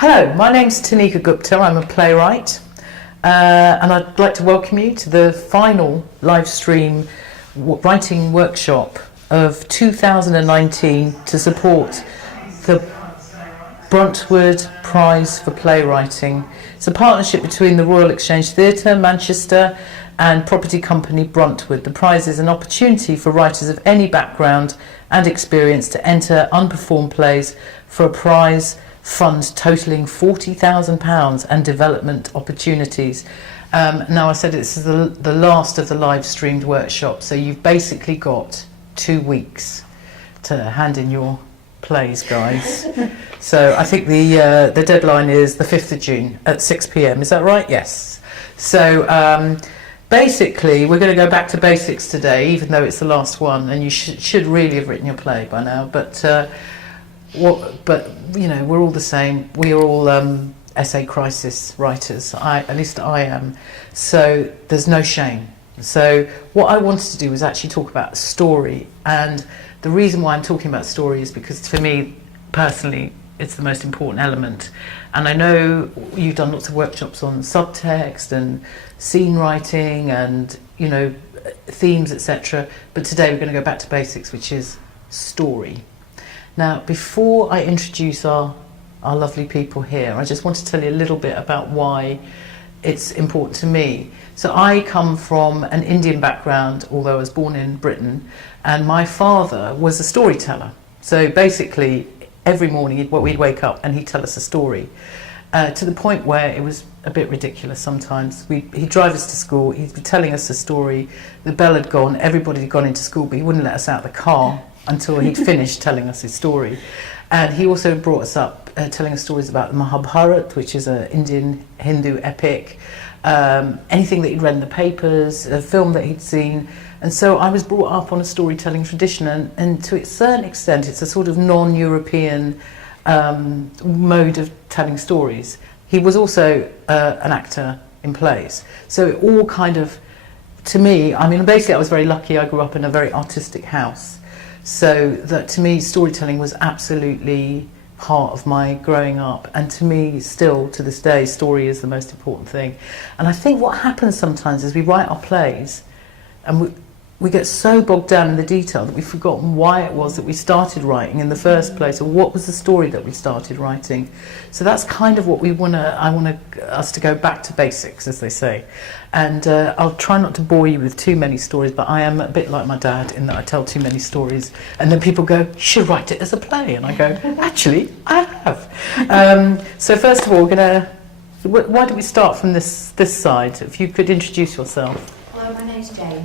Hello, my name's Tanika Gupta. I'm a playwright, and I'd like to welcome you to the final live stream writing workshop of 2019 to support the Bruntwood Prize for Playwriting. It's a partnership between the Royal Exchange Theatre, Manchester, and property company Bruntwood. The prize is an opportunity for writers of any background and experience to enter unperformed plays for a prize fund totalling £40,000 and development opportunities. Now, I said this is the last of the live streamed workshop, so you've basically got 2 weeks to hand in your plays, guys. So I think the deadline is the 5th of June at 6 p.m. Is that right? Yes. So basically, we're going to go back to basics today, even though it's the last one, and you should really have written your play by now. But you know, we're all the same. We are all essay crisis writers. At least I am. So there's no shame. So what I wanted to do was actually talk about story, and the reason why I'm talking about story is because for me personally it's the most important element. And I know you've done lots of workshops on subtext and scene writing and, you know, themes, etc. But today we're going to go back to basics, which is story. Now, before I introduce our lovely people here, I just want to tell you a little bit about why it's important to me. So I come from an Indian background, although I was born in Britain, and my father was a storyteller. So basically, every morning we'd wake up and he'd tell us a story, to the point where it was a bit ridiculous sometimes. He'd drive us to school, he'd be telling us a story, the bell had gone, everybody had gone into school, but he wouldn't let us out of the car until he'd finished telling us his story. And he also brought us up telling us stories about the Mahabharata, which is an Indian Hindu epic, anything that he'd read in the papers, a film that he'd seen. And so I was brought up on a storytelling tradition, and to a certain extent it's a sort of non-European mode of telling stories. He was also an actor in plays. So it all kind of, to me, I mean, basically I was very lucky. I grew up in a very artistic house. So that to me, storytelling was absolutely part of my growing up, and to me still to this day story is the most important thing. And I think what happens sometimes is we write our plays and we get so bogged down in the detail that we've forgotten why it was that we started writing in the first place, or what was the story that we started writing. So that's kind of what I want us to go back to basics, as they say. And I'll try not to bore you with too many stories, but I am a bit like my dad in that I tell too many stories, and then people go, you should write it as a play, and I go, actually I have. So first of all, why don't we start from this side? If you could introduce yourself. Hello, my name's Jane.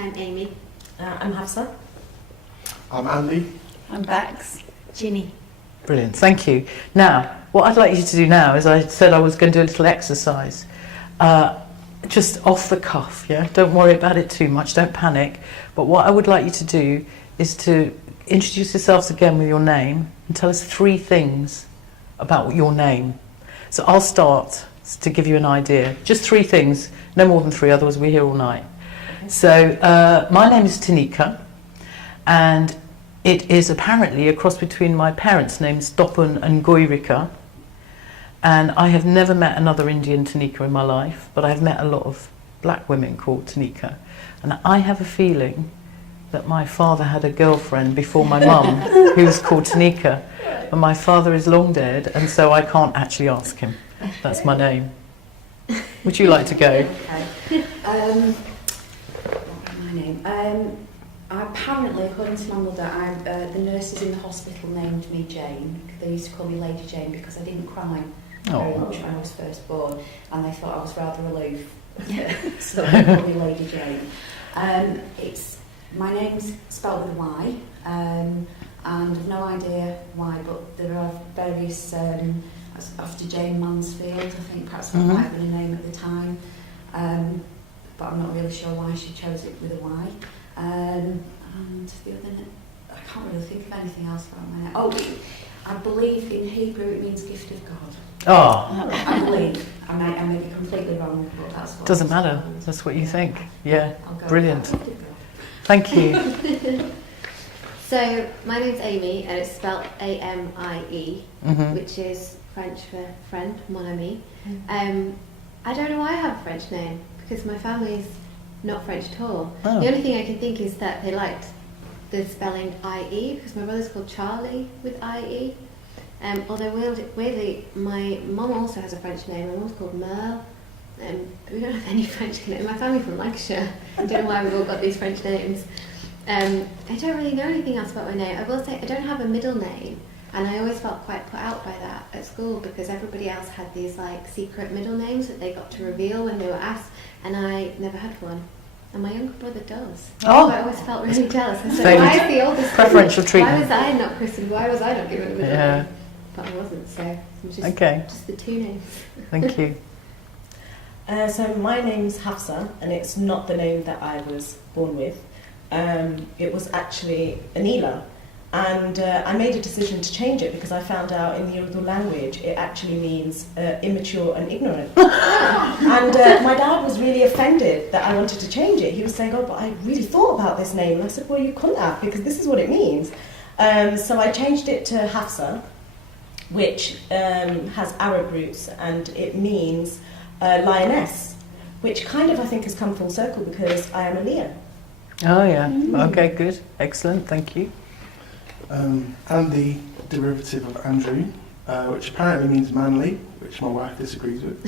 I'm Amy. I'm Hafsa. I'm Andy. I'm Bax. Ginny. Brilliant, thank you. Now, what I'd like you to do now is, I said I was going to do a little exercise, just off the cuff, yeah? Don't worry about it too much, don't panic. But what I would like you to do is to introduce yourselves again with your name and tell us 3 things about your name. So I'll start to give you an idea. Just 3 things, no more than 3, otherwise we're here all night. So my name is Tanika, and it is apparently a cross between my parents' names Dopun and Goirika, and I have never met another Indian Tanika in my life, but I've met a lot of black women called Tanika, and I have a feeling that my father had a girlfriend before my mum who was called Tanika, and my father is long dead, and so I can't actually ask him. That's my name. Would you like to go? Okay. My name. Apparently, according to my mother, the nurses in the hospital named me Jane. They used to call me Lady Jane because I didn't cry very much when I was first born, and they thought I was rather aloof. So they called me Lady Jane. My name's spelled with a Y, and I've no idea why, but there are various, after Jane Mansfield, I think perhaps that might have been a name at the time. But I'm not really sure why she chose it with a Y. And the other name, I can't really think of anything else about my name. Oh, I believe in Hebrew it means gift of God. Oh. I believe. I may be completely wrong, but that's what... Doesn't matter, that's what you think. Yeah, I'll brilliant. Thank you. So, my name's Amy, and it's spelled A-M-I-E, which is French for friend, mon ami. I don't know why I have a French name, because my family's not French at all. Oh. The only thing I can think is that they liked the spelling IE, because my brother's called Charlie with IE. Although weirdly, my mum also has a French name. My mum's called Merle. We don't have any French names. My family's from Lancashire. I don't know why we've all got these French names. I don't really know anything else about my name. I will say I don't have a middle name, and I always felt quite put out by that at school, because everybody else had these like secret middle names that they got to reveal when they were asked, and I never had one. And my younger brother does. Oh. So I always felt really jealous. I said, why is the oldest preferential treatment. Why was I not christened? Why was I not given a middle Yeah. name? But I wasn't, so it was just, Okay. just the two names. Thank you. So my name's Hafsa, and it's not the name that I was born with. It was actually Anila, and I made a decision to change it because I found out in the Urdu language it actually means immature and ignorant. And my dad was really offended that I wanted to change it. He was saying, "Oh, but I really thought about this name." And I said, "Well, you couldn't have, because this is what it means." So I changed it to Hafsa, which has Arab roots, and it means lioness, which kind of I think has come full circle because I am a Leo. Oh yeah. Okay, good. Excellent. Thank you. And the derivative of Andrew, which apparently means manly, which my wife disagrees with.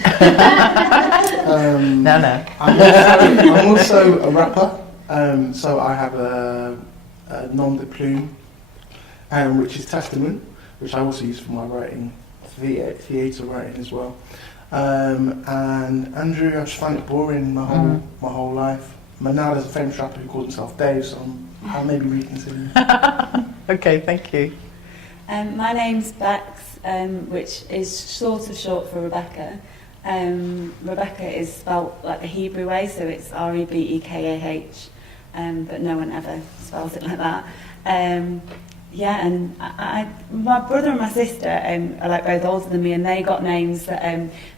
No. I'm also a rapper, so I have a nom de plume, which is Testament, which I also use for my writing, theatre writing as well. And Andrew, I just find it boring my whole life. But now there's a famous rapper who calls himself Dave, so I'll maybe reconsider. Okay, thank you. My name's Bex, which is sort of short for Rebecca. Rebecca is spelt like the Hebrew way, so it's Rebekah, but no one ever spells it like that. Yeah, and my brother and my sister are like both older than me, and they got names that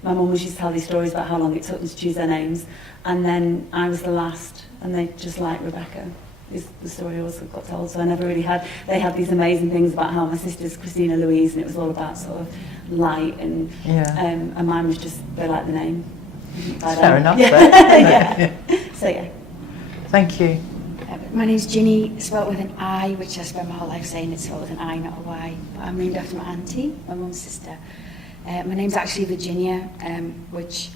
my mum used to tell these stories about how long it took them to choose their names, and then I was the last, and they just like Rebecca. Is the story also got told, so I never really had. They had these amazing things about how my sister's Christina Louise, and it was all about sort of light, and and mine was just they liked the name. Fair enough. Yeah. Yeah. So yeah. Thank you. My name's Ginny, spelled with an I, which I spent my whole life saying it's spelled with an I, not a Y. But I'm named after my auntie, my mum's sister. My name's actually Virginia, which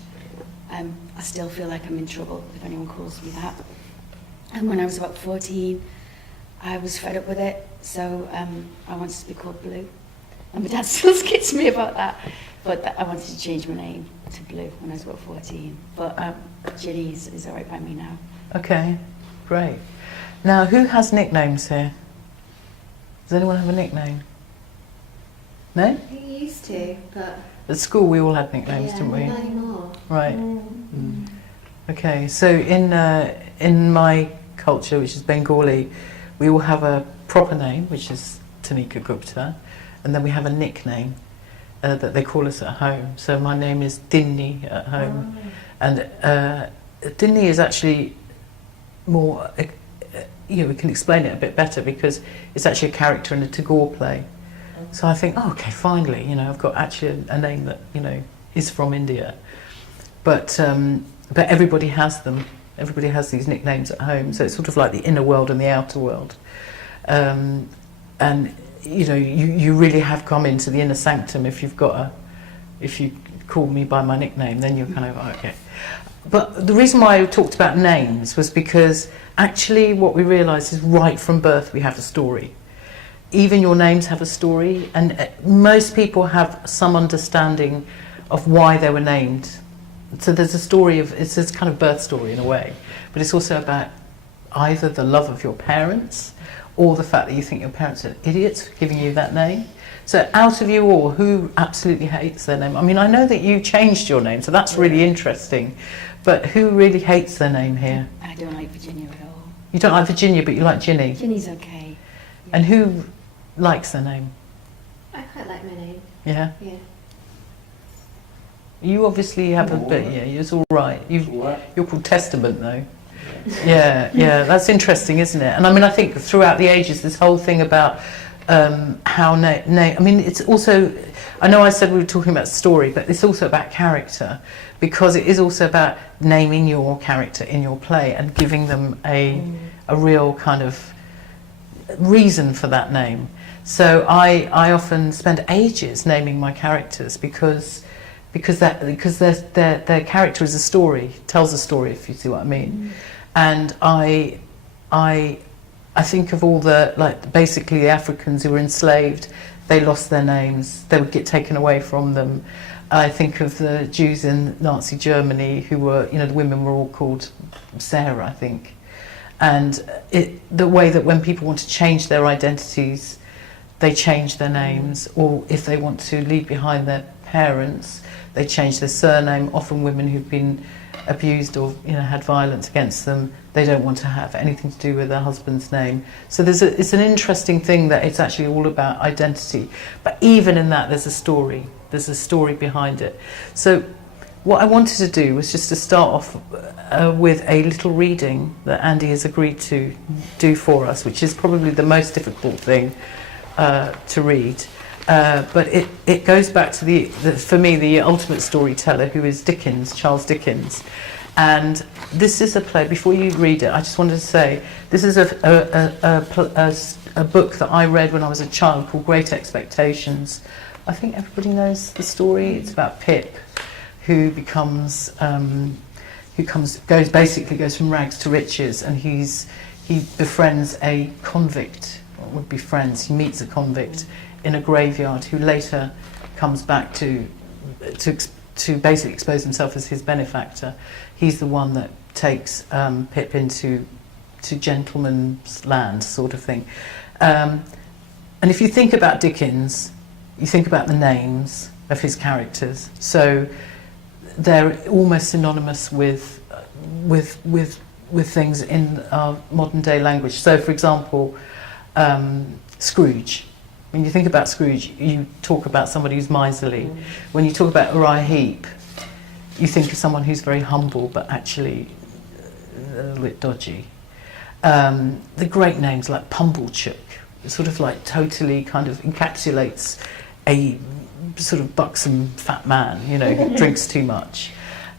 I still feel like I'm in trouble if anyone calls me that. And when I was about 14, I was fed up with it, so I wanted to be called Blue. And my dad still skids me about that. But I wanted to change my name to Blue when I was about 14. But Ginny is all right by me now. Okay, great. Now, who has nicknames here? Does anyone have a nickname? No? I used to, but At school we all had nicknames, didn't we? not anymore. Right. Okay, so in my culture, which is Bengali, we all have a proper name, which is Tanika Gupta, and then we have a nickname that they call us at home. So my name is Dinni at home, and Dinni is actually more, we can explain it a bit better because it's actually a character in a Tagore play. So I think, oh, okay, finally, I've got actually a name that, is from India. But everybody has them. Everybody has these nicknames at home. So it's sort of like the inner world and the outer world. And, you really have come into the inner sanctum if you call me by my nickname, then you're kind of, okay. But the reason why I talked about names was because actually what we realised is right from birth we have a story. Even your names have a story, and most people have some understanding of why they were named. So there's a story it's a kind of birth story in a way, but it's also about either the love of your parents or the fact that you think your parents are idiots for giving you that name. So out of you all, who absolutely hates their name? I mean, I know that you changed your name, so that's really interesting, but who really hates their name here? I don't like Virginia at all. You don't like Virginia, but you like Ginny. Ginny's okay. And who likes their name? I quite like my name. Yeah? Yeah. You obviously have a bit, it's all right. You're called Testament, though. Yeah, that's interesting, isn't it? And I mean, I think throughout the ages, this whole thing about how I mean, it's also, I know I said we were talking about story, but it's also about character, because it is also about naming your character in your play and giving them a real kind of reason for that name. So I often spend ages naming my characters because their character is a story, tells a story, if you see what I mean. And I think of all the, like, basically the Africans who were enslaved, they lost their names, they would get taken away from them. I think of the Jews in Nazi Germany who were, the women were all called Sarah, I think. And the way that when people want to change their identities, they change their names, or if they want to leave behind their parents, they change their surname. Often women who've been abused or had violence against them, they don't want to have anything to do with their husband's name. So it's an interesting thing that it's actually all about identity. But even in that, there's a story. There's a story behind it. So what I wanted to do was just to start off with a little reading that Andy has agreed to do for us, which is probably the most difficult thing to read. But it goes back to for me, the ultimate storyteller, who is Dickens, Charles Dickens. And this is a play. Before you read it, I just wanted to say, this is a book that I read when I was a child called Great Expectations. I think everybody knows the story. It's about Pip, who goes from rags to riches, and he befriends a convict, or would be friends. He meets a convict in a graveyard who later comes back to basically expose himself as his benefactor. He's the one that takes Pip into gentleman's land, sort of thing. And if you think about Dickens, you think about the names of his characters. So they're almost synonymous with things in our modern day language. So, for example, Scrooge. When you think about Scrooge, you talk about somebody who's miserly. When you talk about Uriah Heep, you think of someone who's very humble but actually a little bit dodgy. The great names like Pumblechook, sort of like totally kind of encapsulates a sort of buxom fat man, who drinks too much.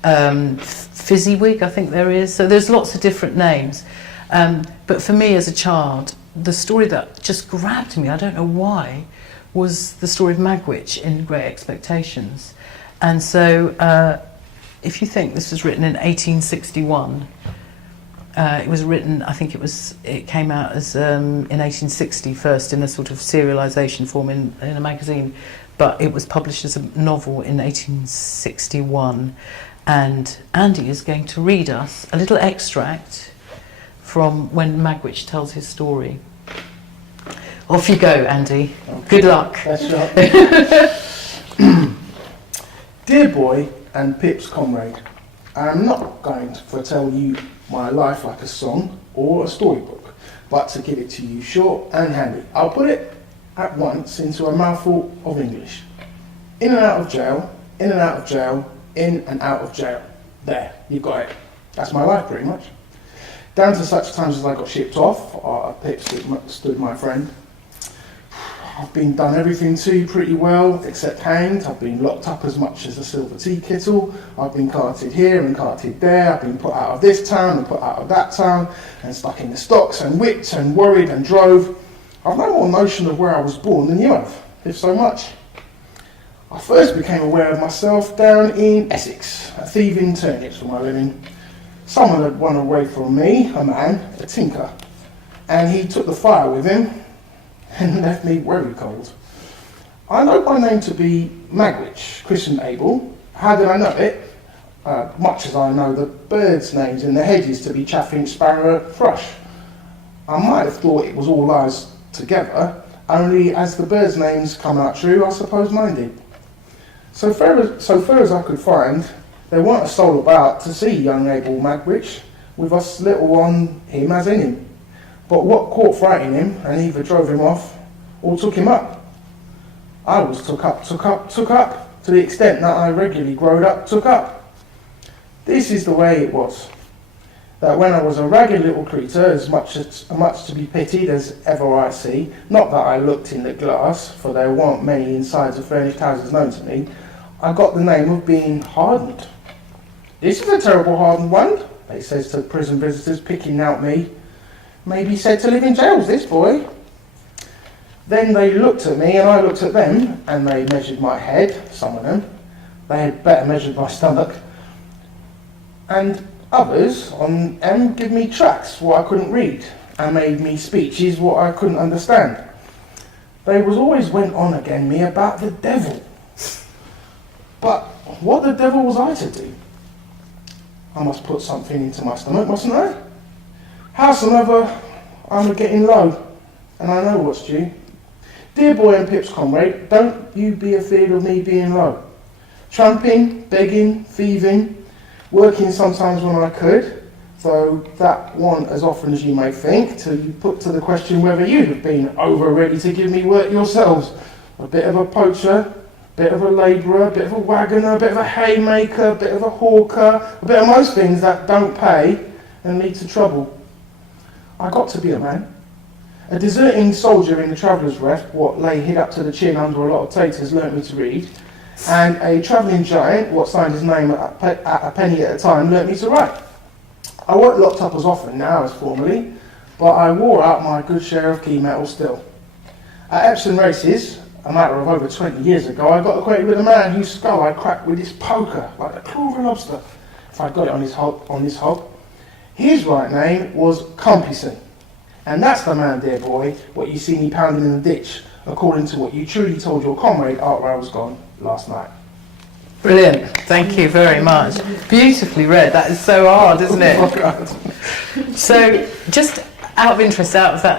Fizzywig, I think there is. So there's lots of different names. But for me as a child, the story that just grabbed me, I don't know why, was the story of Magwitch in Great Expectations. And so if you think this was written in 1861, it was written, I think it came out as in 1860 first in a sort of serialisation form in a magazine, but it was published as a novel in 1861. And Andy is going to read us a little extract from when Magwitch tells his story. Off you go, Andy. Okay. Good luck. Dear boy and Pip's comrade, I am not going to foretell you my life like a song or a storybook, but to give it to you short and handy. I'll put it at once into a mouthful of English. In and out of jail, in and out of jail, in and out of jail. There, you've got it. That's my life, pretty much. Down to such times as I got shipped off, Pip stood my friend. I've been done everything to pretty well, except hanged. I've been locked up as much as a silver tea kettle. I've been carted here and carted there. I've been put out of this town and put out of that town, and stuck in the stocks and whipped and worried and drove. I've no more notion of where I was born than you have, if so much. I first became aware of myself down in Essex, thieving turnips for my living. Someone had run away from me, a man, a tinker, and he took the fire with him and left me very cold. I know my name to be Magwitch, christened Abel. How did I know it? Much as I know the birds' names in the hedges to be chaffinch, sparrow, thrush. I might have thought it was all lies together, only as the birds' names come out true, I suppose mine did. So far as I could find, there weren't a soul about to see young Abel Magwitch, with us little on him as in him. But what caught fright in him, and either drove him off, or took him up. I was took up, to the extent that I regularly growed up, took up. This is the way it was. that when I was a ragged little creature, as much to be pitied as ever I see, not that I looked in the glass, for there weren't many insides of furnished houses known to me, I got the name of being hardened. This is a terrible hardened one, they says to prison visitors picking out me. Maybe said to live in jails, this boy. Then they looked at me and I looked at them, and they measured my head, some of them. They had better measured my stomach. And others on them give me tracts what I couldn't read, and made me speeches what I couldn't understand. They was always went on again me about the devil. But what the devil was I to do? I must put something into my stomach, mustn't I? Howsoever, I'm a-getting low, and I know what's due. Dear boy and Pip's comrade, don't you be afeard of me being low. Tramping, begging, thieving, working sometimes when I could, though that wasn't as often as you may think, till you put to the question whether you'd have been over ready to give me work yourselves. A bit of a poacher, a bit of a labourer, a bit of a waggoner, a bit of a haymaker, a bit of a hawker, a bit of most things that don't pay and lead to trouble. I got to be a man. A deserting soldier in the traveller's rest, what lay hid up to the chin under a lot of taters, learnt me to read, and a travelling giant, what signed his name at a penny at a time, learnt me to write. I weren't locked up as often now as formerly, but I wore out my good share of key metal still. At Epsom races, a matter of over 20 years ago, I got acquainted with a man whose skull I cracked with his poker, like the claw of a lobster, if I'd got it on his hog. His right name was Compeyson. And that's the man, dear boy, what you see me pounding in the ditch, according to what you truly told your comrade after I was gone last night. Brilliant. Thank you very much. Beautifully read. That is so hard, isn't it? So, just out of interest,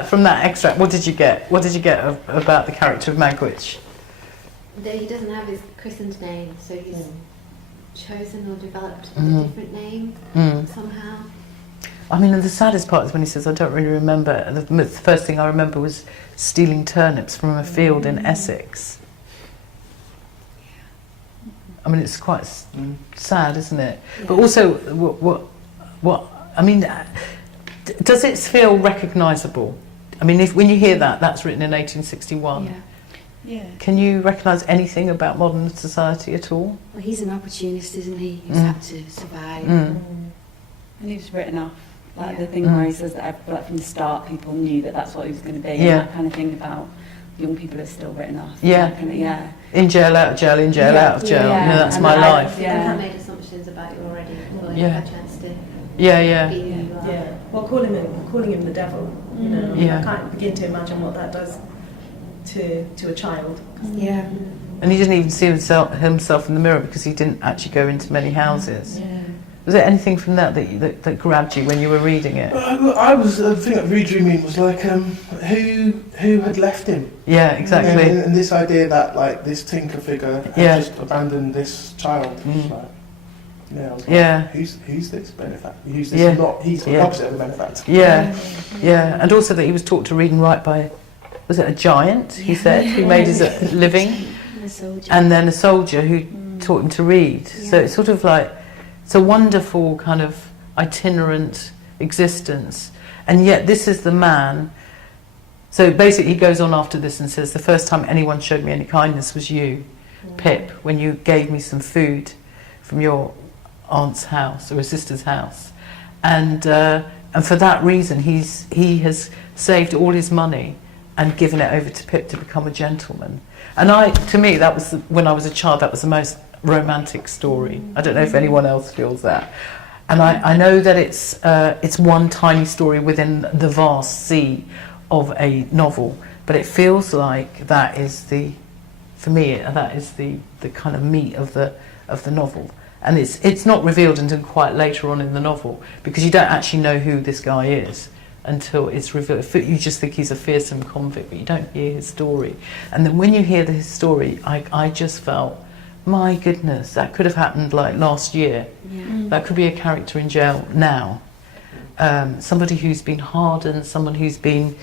from that extract, what did you get? What did you get about the character of Magwitch? That he doesn't have his christened name, so he's chosen or developed a different name somehow. I mean, and the saddest part is when he says, I don't really remember. The first thing I remember was stealing turnips from a field in Essex. I mean, it's quite sad, isn't it? Yeah. But also, what? I mean, does it feel recognisable? I mean, when you hear that, that's written in 1861. Yeah. Yeah. Can you recognise anything about modern society at all? Well, he's an opportunist, isn't he? He's had to survive. And he was written off. Like the thing where he says that from the start people knew that that's what he was going to be, and that kind of thing about young people are still written off. In jail, out of jail, in jail, out of jail. Yeah, that's and my life. You have made assumptions about you already before you have a chance to be who you are. Well, calling him the devil, you know, I can't begin to imagine what that does to a child. Yeah. And he didn't even see himself in the mirror because he didn't actually go into many houses. Yeah. Was there anything from that grabbed you when you were reading it? The thing that really drew me was like, who had left him? Yeah, exactly. And this idea that like this tinker figure had just abandoned this child. Who's this benefactor? Who's this not? He's the opposite of a benefactor. Yeah. And also that he was taught to read and write by, was it a giant? He said who made his living, and then a soldier who taught him to read. Yeah. So it's sort of like. It's a wonderful kind of itinerant existence. And yet this is the man. So basically he goes on after this and says, the first time anyone showed me any kindness was you, Pip, when you gave me some food from your aunt's house or her sister's house. And for that reason he has saved all his money and given it over to Pip to become a gentleman. And to me, that was when I was a child, that was the most romantic story. I don't know if anyone else feels that. And I know that it's one tiny story within the vast sea of a novel, but it feels like that is the kind of meat of the novel. And it's not revealed until quite later on in the novel, because you don't actually know who this guy is until it's revealed. You just think he's a fearsome convict, but you don't hear his story. And then when you hear his story, I just felt, my goodness, that could have happened like last year. That could be a character in jail now. Somebody who's been hardened, someone who's been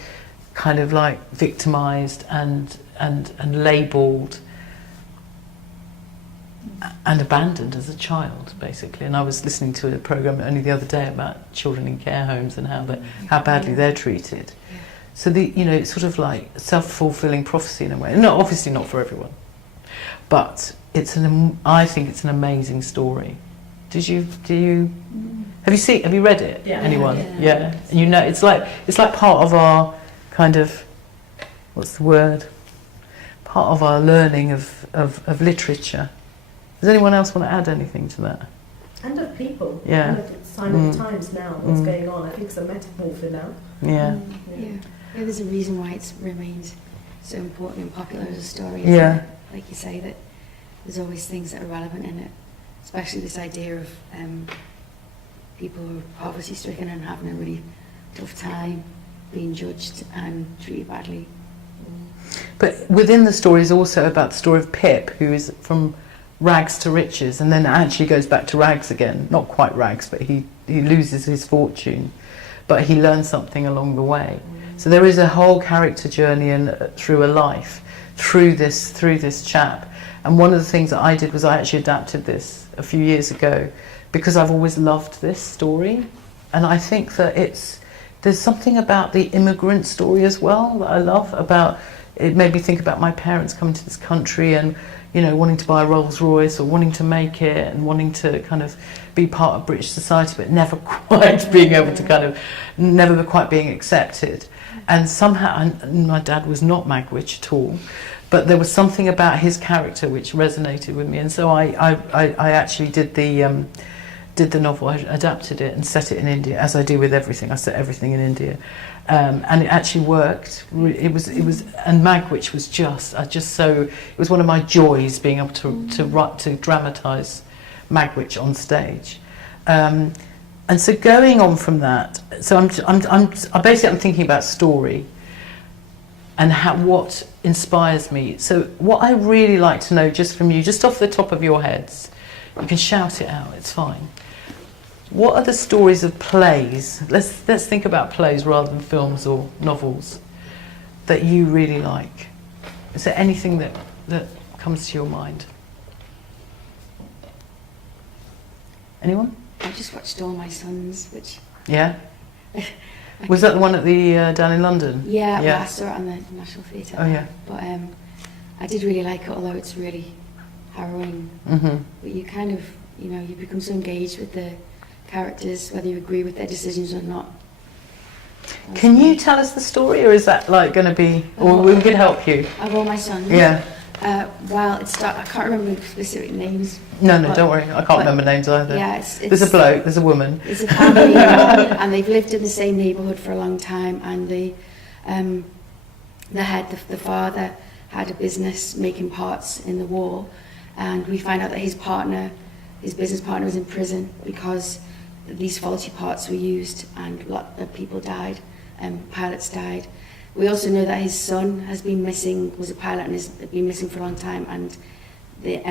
kind of like victimised and labelled. and abandoned as a child, basically. And I was listening to a programme only the other day about children in care homes and how badly they're treated. So it's sort of like self-fulfilling prophecy in a way. No, obviously not for everyone, but I think it's an amazing story. Have you read it? Yeah. Anyone? Yeah. And it's like part of our kind of, what's the word? Part of our learning of literature. Does anyone else want to add anything to that? And of people. Yeah. Kind of the sign of the times now, what's going on. I think it's a metaphor for now. Yeah. Yeah, there's a reason why it's remained so important and popular as a story. Yeah. Like you say, that there's always things that are relevant in it, especially this idea of people who are poverty-stricken and having a really tough time, being judged and treated badly. But within the story is also about the story of Pip, who is from rags to riches, and then actually goes back to rags again. Not quite rags, but he loses his fortune, but he learns something along the way. So there is a whole character journey through a life, through this chap. And one of the things that I did was I actually adapted this a few years ago because I've always loved this story, and I think that there's something about the immigrant story as well that I love. About it made me think about my parents coming to this country and wanting to buy a Rolls Royce or wanting to make it and wanting to kind of be part of British society, but never quite being able to never quite being accepted. And somehow, and my dad was not Magwitch at all, but there was something about his character which resonated with me, and so I actually did the novel. I adapted it and set it in India, as I do with everything. I set everything in India, and it actually worked. It was, and Magwitch was it was one of my joys, being able to dramatise Magwitch on stage. And so going on from that, so I'm thinking about story and what inspires me. So what I really like to know, just from you, just off the top of your heads, you can shout it out, it's fine. What are the stories of plays? Let's think about plays rather than films or novels that you really like. Is there anything that comes to your mind? Anyone? I just watched All My Sons, which... Yeah? Was that the one at the down in London? Yeah, well, I saw it on the National Theatre. Oh, yeah. But I did really like it, although it's really harrowing. Mm-hmm. But you kind of, you become so engaged with the characters, whether you agree with their decisions or not. Can you tell us the story, or is that like going to be, or we can help you? Of All My Sons? Yeah. Well, I can't remember specific names. No, don't worry. I can't remember names either. Yeah, there's a bloke, there's a woman. It's a family, and they've lived in the same neighbourhood for a long time. And the father had a business making parts in the war, and we find out that his business partner, was in prison because these faulty parts were used, and a lot of people died, and pilots died. We also know that his son has been missing, was a pilot and has been missing for a long time, and the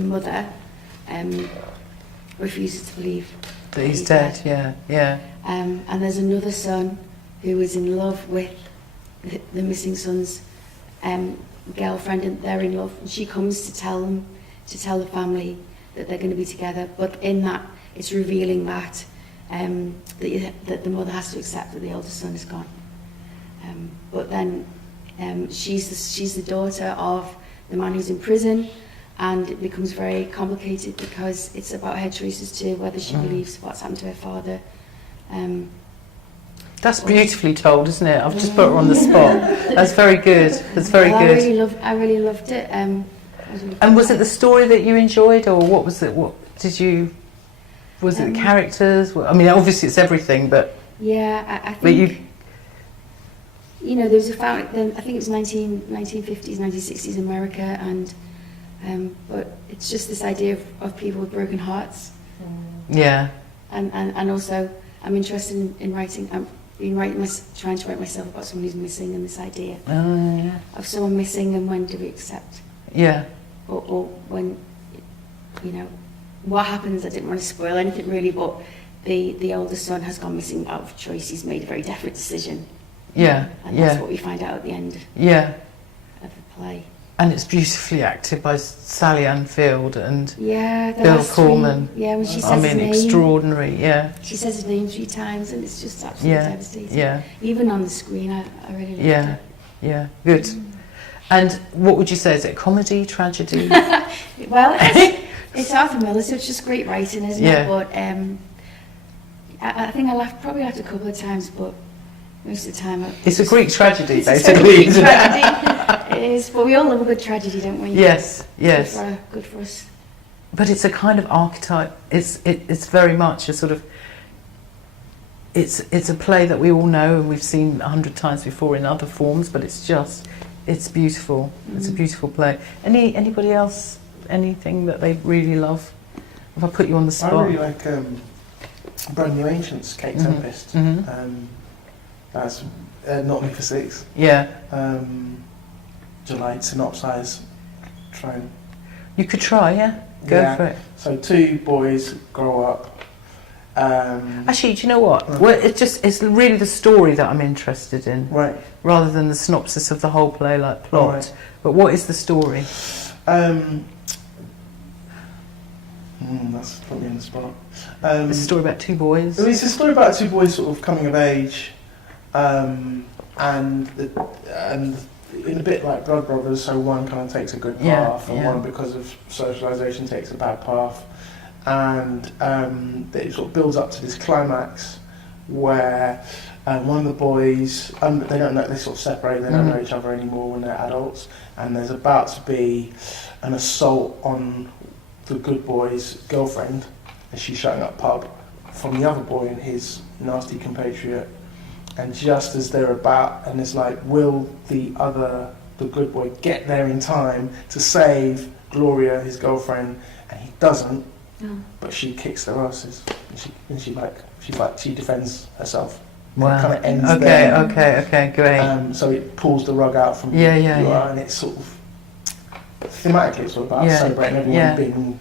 mother refuses to believe that he's dead. Yeah. And there's another son who is in love with the missing son's girlfriend, and they're in love. And she comes to tell the family that they're going to be together. But in that, it's revealing that that the mother has to accept that the older son is gone. But then she's the daughter of the man who's in prison, and it becomes very complicated because it's about her choices too, whether she believes what's happened to her father. That's beautifully told, isn't it? I've just put her on the spot. That's very good. That's very good. I really loved it. And was it the story that you enjoyed, or what was it? What did you? Was it the characters? I mean, obviously it's everything, but yeah, I think. But there was I think it was 1950s, 1960s America, and but it's just this idea of people with broken hearts. Yeah. And also, I'm interested in writing. Trying to write myself about someone who's missing, and this idea of someone missing, and when do we accept? Yeah. Or when, what happens? I didn't want to spoil anything really, but the older son has gone missing out of choice. He's made a very definite decision. Yeah. And that's what we find out at the end. Yeah. Of the play. And it's beautifully acted by Sally Ann Field and Yeah, the Bill last three- Coleman. Yeah, when she says I his mean, name, extraordinary, yeah. she says his name 3 times, and it's just absolutely Yeah, devastating. yeah, Even on the screen, I really liked yeah, it. yeah, good. And what would you say, is it comedy, tragedy? Well, it's Arthur Miller, so it's just great writing, isn't Yeah. it? But I think I probably laughed a couple of times, but most of the time... It's a Greek tragedy, It's a basically, Greek isn't it? tragedy. It is, but we all love a good tragedy, don't we? Yes, yes. Good for us. But it's a kind of archetype. It's very much a sort of... It's a play that we all know and we've seen 100 times before in other forms, but it's beautiful. It's a beautiful play. Anybody else, anything that they really love? If I put you on the spot. I really like Brand New Ancients, Kate Mhm, Tempest. mhm. That's Not Me for Six. Yeah. July synopsise. Try and You could try, yeah? Go Yeah. for it. so 2 boys grow up. Actually, do you know what? Well, it's really the story that I'm interested in, Right. rather than the synopsis of the whole play, like plot. Right. But what is the story? That's put me on the spot. It's a story about 2 boys. It's a story about 2 boys sort of coming of age, and in a bit like Blood Brothers, so one kind of takes a good Yeah, path, and yeah. one, because of socialisation, takes a bad path, and it sort of builds up to this climax where one of the boys, they don't know, they sort of separate, they don't know each other anymore when they're adults, and there's about to be an assault on the good boy's girlfriend as she's shutting up pub from the other boy and his nasty compatriot. And just as they're about, and it's like, will the good boy get there in time to save Gloria, his girlfriend? And he doesn't, but she kicks their asses, and she defends herself. And Wow. it kind of ends Okay, there. okay, great. So it pulls the rug out from Yeah, and it's sort of thematically it's all about Yeah, celebrating everyone yeah. being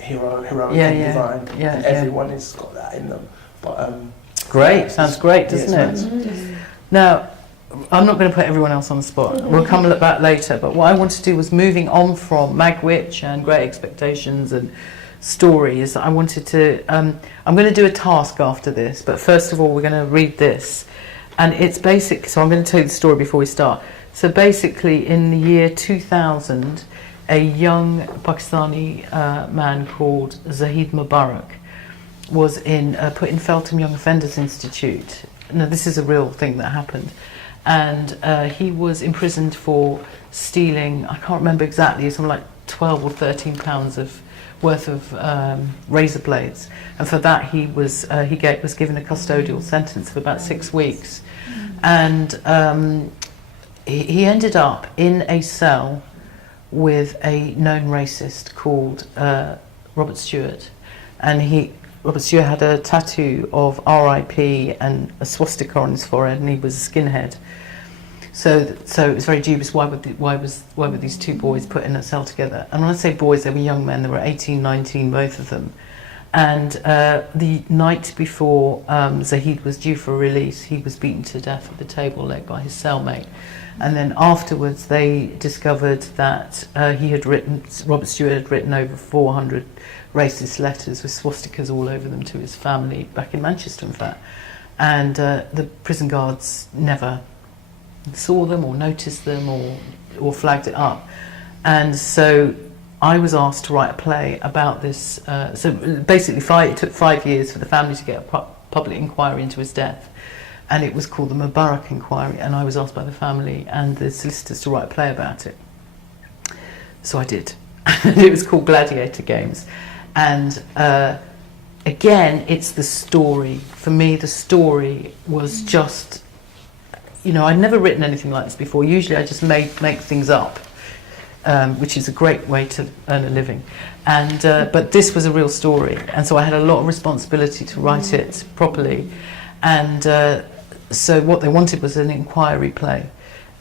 heroic Yeah, and yeah, divine, yeah, and yeah. everyone has got that in them. But Great, sounds great, doesn't yeah, it? it's nice. Now, I'm not going to put everyone else on the spot. We'll come back later. But what I want to do was, moving on from Magwitch and Great Expectations and stories, I wanted to... I'm going to do a task after this, but first of all, we're going to read this. And it's basic, so I'm going to tell you the story before we start. So basically, in the year 2000, a young Pakistani man called Zahid Mubarak was put in Feltham Young Offenders Institute. Now, this is a real thing that happened. And he was imprisoned for stealing, I can't remember exactly, something like 12 or 13 pounds worth of razor blades. And for that, he was given a custodial sentence of about 6 weeks. And he ended up in a cell with a known racist called Robert Stewart. And Robert Stewart had a tattoo of R.I.P. and a swastika on his forehead, and he was a skinhead. So it was very dubious. Why were these 2 boys put in a cell together? And when I say boys, they were young men. They were 18, 19, both of them. And the night before Zahid was due for release, he was beaten to death with a table leg by his cellmate. And then afterwards, they discovered that Robert Stewart had written over 400 racist letters with swastikas all over them to his family, back in Manchester, in fact. And the prison guards never saw them or noticed them or flagged it up. And so I was asked to write a play about this. So basically, it took 5 years for the family to get a public inquiry into his death. And it was called the Mubarak Inquiry, and I was asked by the family and the solicitors to write a play about it. So I did. And it was called Gladiator Games. And again, it's the story. For me, the story was just, I'd never written anything like this before. Usually I just make things up, which is a great way to earn a living. And but this was a real story, and so I had a lot of responsibility to write it properly. And so what they wanted was an inquiry play,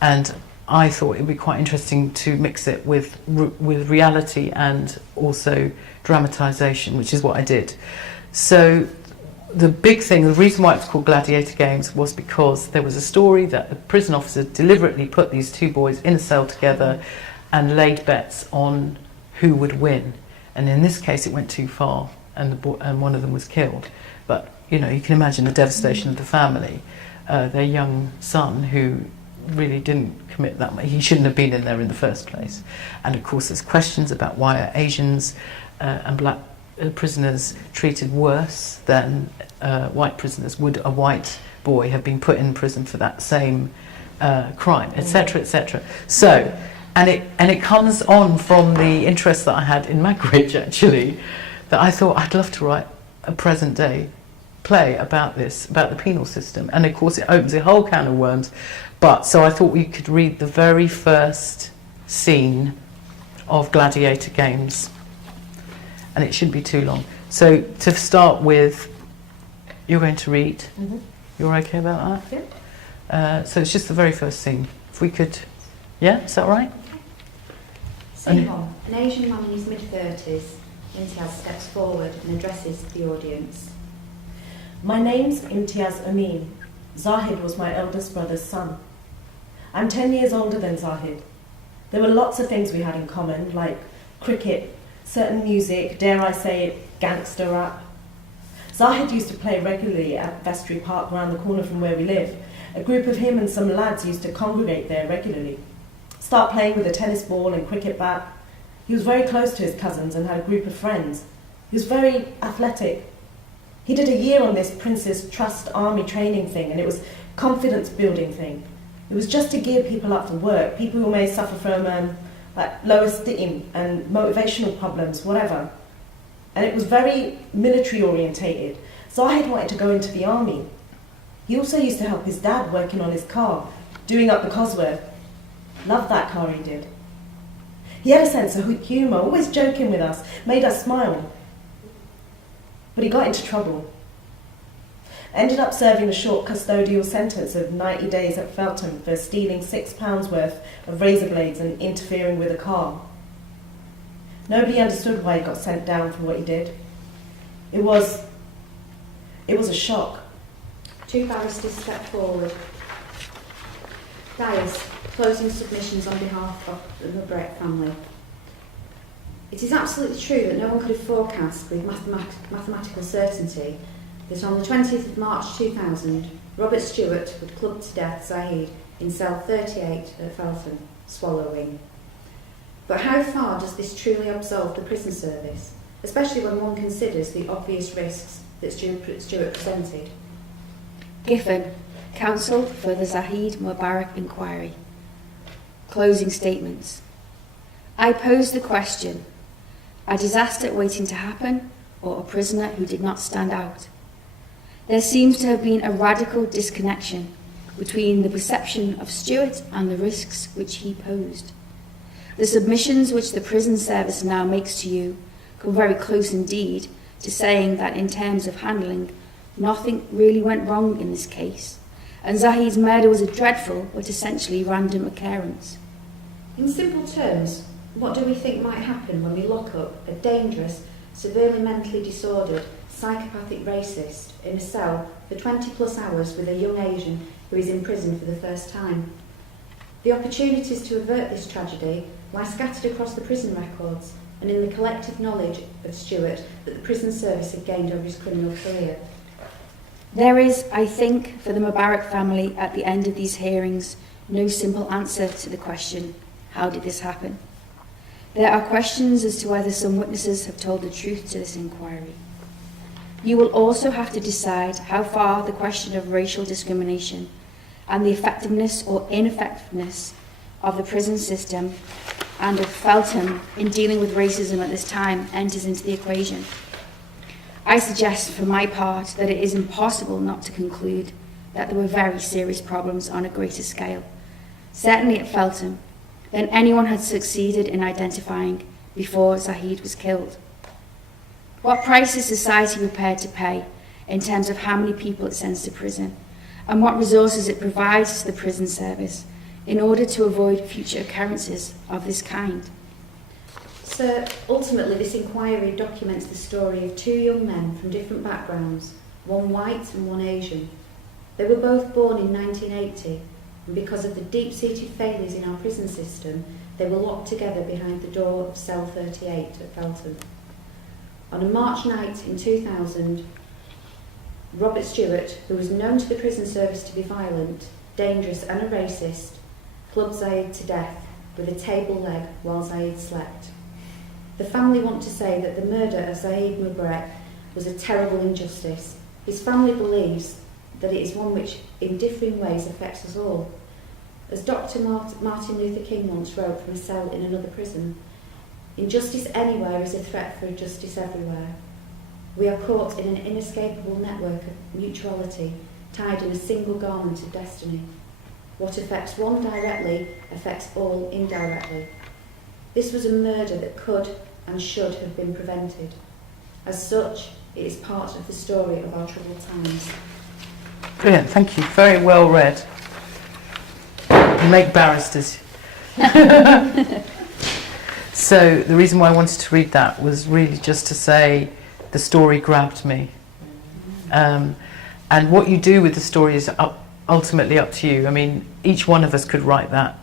and I thought it would be quite interesting to mix it with reality and also dramatisation, which is what I did. So the big thing, the reason why it was called Gladiator Games was because there was a story that the prison officer deliberately put these 2 boys in a cell together, and laid bets on who would win. And in this case, it went too far, and one of them was killed. But you know, you can imagine the devastation of the family. Their young son, who really didn't commit that much, he shouldn't have been in there in the first place. And of course, there's questions about why are Asians and black prisoners treated worse than white prisoners. Would a white boy have been put in prison for that same crime, etc., etc. So, and it comes on from the interest that I had in Magwitch, actually, that I thought I'd love to write a present day play about this, about the penal system. And of course, it opens a whole can of worms. But so I thought we could read the very first scene of Gladiator Games, and it shouldn't be too long. So to start with, you're going to read. Mm-hmm. You're okay about that? Yeah. So it's just the very first scene. If we could, yeah, is that right? Scene 1. An Asian man in his mid-30s, Imtiaz steps forward and addresses the audience. My name's Imtiaz Amin. Zahid was my eldest brother's son. I'm 10 years older than Zahid. There were lots of things we had in common, like cricket, certain music, dare I say it, gangster rap. Zahid used to play regularly at Vestry Park around the corner from where we live. A group of him and some lads used to congregate there regularly. Start playing with a tennis ball and cricket bat. He was very close to his cousins and had a group of friends. He was very athletic. He did a year on this Prince's Trust Army training thing, and it was confidence building thing. It was just to gear people up for work, people who may suffer from like low esteem and motivational problems, whatever. And it was very military orientated. Zahid wanted to go into the army. He also used to help his dad working on his car, doing up the Cosworth. Loved that car, he did. He had a sense of humour, always joking with us, made us smile. But he got into trouble. Ended up serving a short custodial sentence of 90 days at Feltham for stealing £6 worth of razor blades and interfering with a car. Nobody understood why he got sent down for what he did. It was a shock. 2 barristers step forward. Dyers, closing submissions on behalf of the Magwitch family. It is absolutely true that no one could have forecast with mathematical certainty that on the 20th of March 2000, Robert Stewart would club to death Zahid in cell 38 at Feltham, Swallowing. But how far does this truly absolve the prison service, especially when one considers the obvious risks that Stewart presented? Giffen, counsel for the Zahid Mubarak inquiry. Closing statements. I pose the question, a disaster waiting to happen or a prisoner who did not stand out? There seems to have been a radical disconnection between the perception of Stewart and the risks which he posed. The submissions which the prison service now makes to you come very close indeed to saying that in terms of handling, nothing really went wrong in this case, and Zahid's murder was a dreadful but essentially random occurrence. In simple terms, what do we think might happen when we lock up a dangerous, severely mentally disordered, psychopathic racist in a cell for 20 plus hours with a young Asian who is in prison for the first time? The opportunities to avert this tragedy lie scattered across the prison records and in the collective knowledge of Stewart that the prison service had gained over his criminal career. There is, I think, for the Mubarak family at the end of these hearings, no simple answer to the question, how did this happen? There are questions as to whether some witnesses have told the truth to this inquiry. You will also have to decide how far the question of racial discrimination and the effectiveness or ineffectiveness of the prison system and of Feltham in dealing with racism at this time enters into the equation. I suggest for my part that it is impossible not to conclude that there were very serious problems on a greater scale, certainly at Feltham, than anyone had succeeded in identifying before Zahid was killed. What price is society prepared to pay in terms of how many people it sends to prison, and what resources it provides to the prison service in order to avoid future occurrences of this kind? Sir, ultimately this inquiry documents the story of 2 young men from different backgrounds, one white and one Asian. They were both born in 1980, and because of the deep-seated failures in our prison system, They were locked together behind the door of cell 38 at Felton. On a March night in 2000, Robert Stewart, who was known to the prison service to be violent, dangerous and a racist, clubbed Zaid to death with a table leg while Zaid slept. The family want to say that the murder of Zaid Magwitch was a terrible injustice. His family believes that it is one which in differing ways affects us all. As Dr. Martin Luther King once wrote from a cell in another prison, injustice anywhere is a threat for justice everywhere. We are caught in an inescapable network of mutuality, tied in a single garment of destiny. What affects one directly affects all indirectly. This was a murder that could and should have been prevented. As such, it is part of the story of our troubled times. Brilliant, thank you. Very well read. You make barristers. So the reason why I wanted to read that was really just to say the story grabbed me. And what you do with the story is ultimately up to you. I mean, each one of us could write that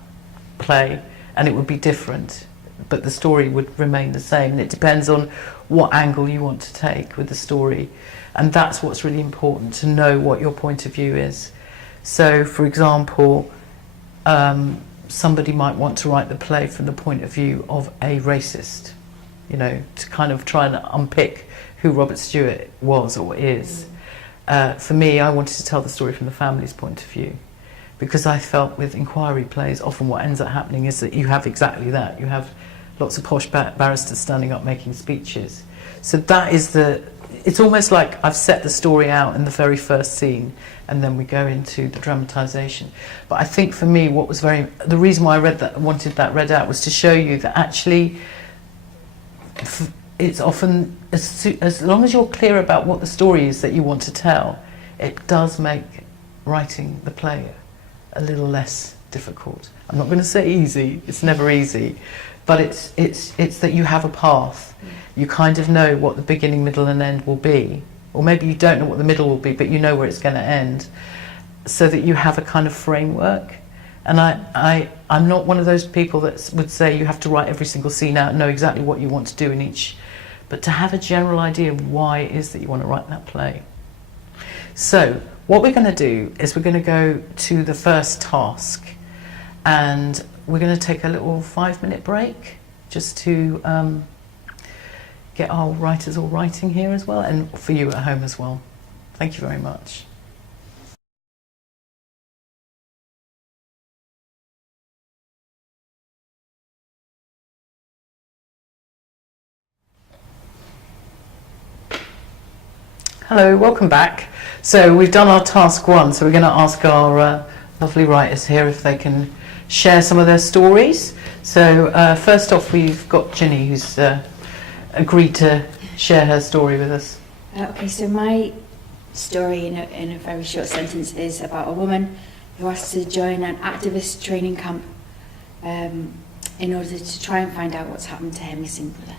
play and it would be different, but the story would remain the same. And it depends on what angle you want to take with the story. And that's what's really important, to know what your point of view is. So, for example, somebody might want to write the play from the point of view of a racist, you know, to kind of try and unpick who Robert Stewart was or is. For me, I wanted to tell the story from the family's point of view, because I felt with inquiry plays, often what ends up happening is that you have exactly that. You have lots of posh barristers standing up making speeches. So that is it's almost like I've set the story out in the very first scene, and then we go into the dramatisation. But I think for me, the reason why I wanted that read out was to show you that actually it's often, as long as you're clear about what the story is that you want to tell, it does make writing the play a little less difficult. I'm not going to say easy, it's never easy, but it's that you have a path. You kind of know what the beginning, middle and end will be, or maybe you don't know what the middle will be, but you know where it's going to end, so that you have a kind of framework. And I'm not one of those people that would say you have to write every single scene out and know exactly what you want to do in each, but to have a general idea of why it is that you want to write that play. So what we're going to do is we're going to go to the first task, and we're going to take a little 5-minute break just to get our writers all writing here as well, and for you at home as well. Thank you very much. Hello, welcome back. So we've done our task 1, so we're going to ask our lovely writers here if they can share some of their stories. So first off, we've got Ginny, who's agreed to share her story with us. Okay, so my story in a very short sentence is about a woman who has to join an activist training camp in order to try and find out what's happened to her missing brother.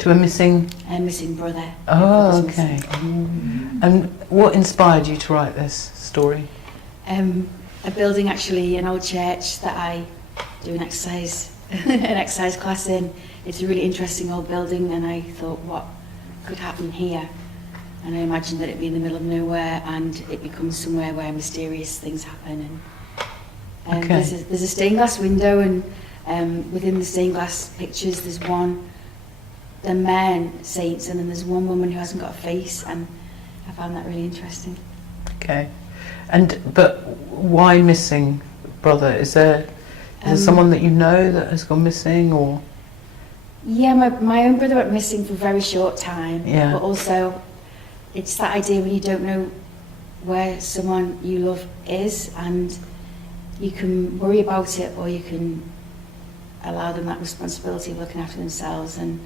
To a missing brother. Oh, okay. And what inspired you to write this story? A building, actually, an old church that I do an exercise class in. It's a really interesting old building, and I thought, what could happen here? And I imagined that it'd be in the middle of nowhere, and it becomes somewhere where mysterious things happen. And okay. There's a stained glass window, and within the stained glass pictures, there's the men saints, and then there's one woman who hasn't got a face, and I found that really interesting. Okay. But why missing brother? Is there someone that you know that has gone missing, or? Yeah, my own brother went missing for a very short time. Yeah. But also, it's that idea when you don't know where someone you love is, and you can worry about it, or you can allow them that responsibility of looking after themselves, and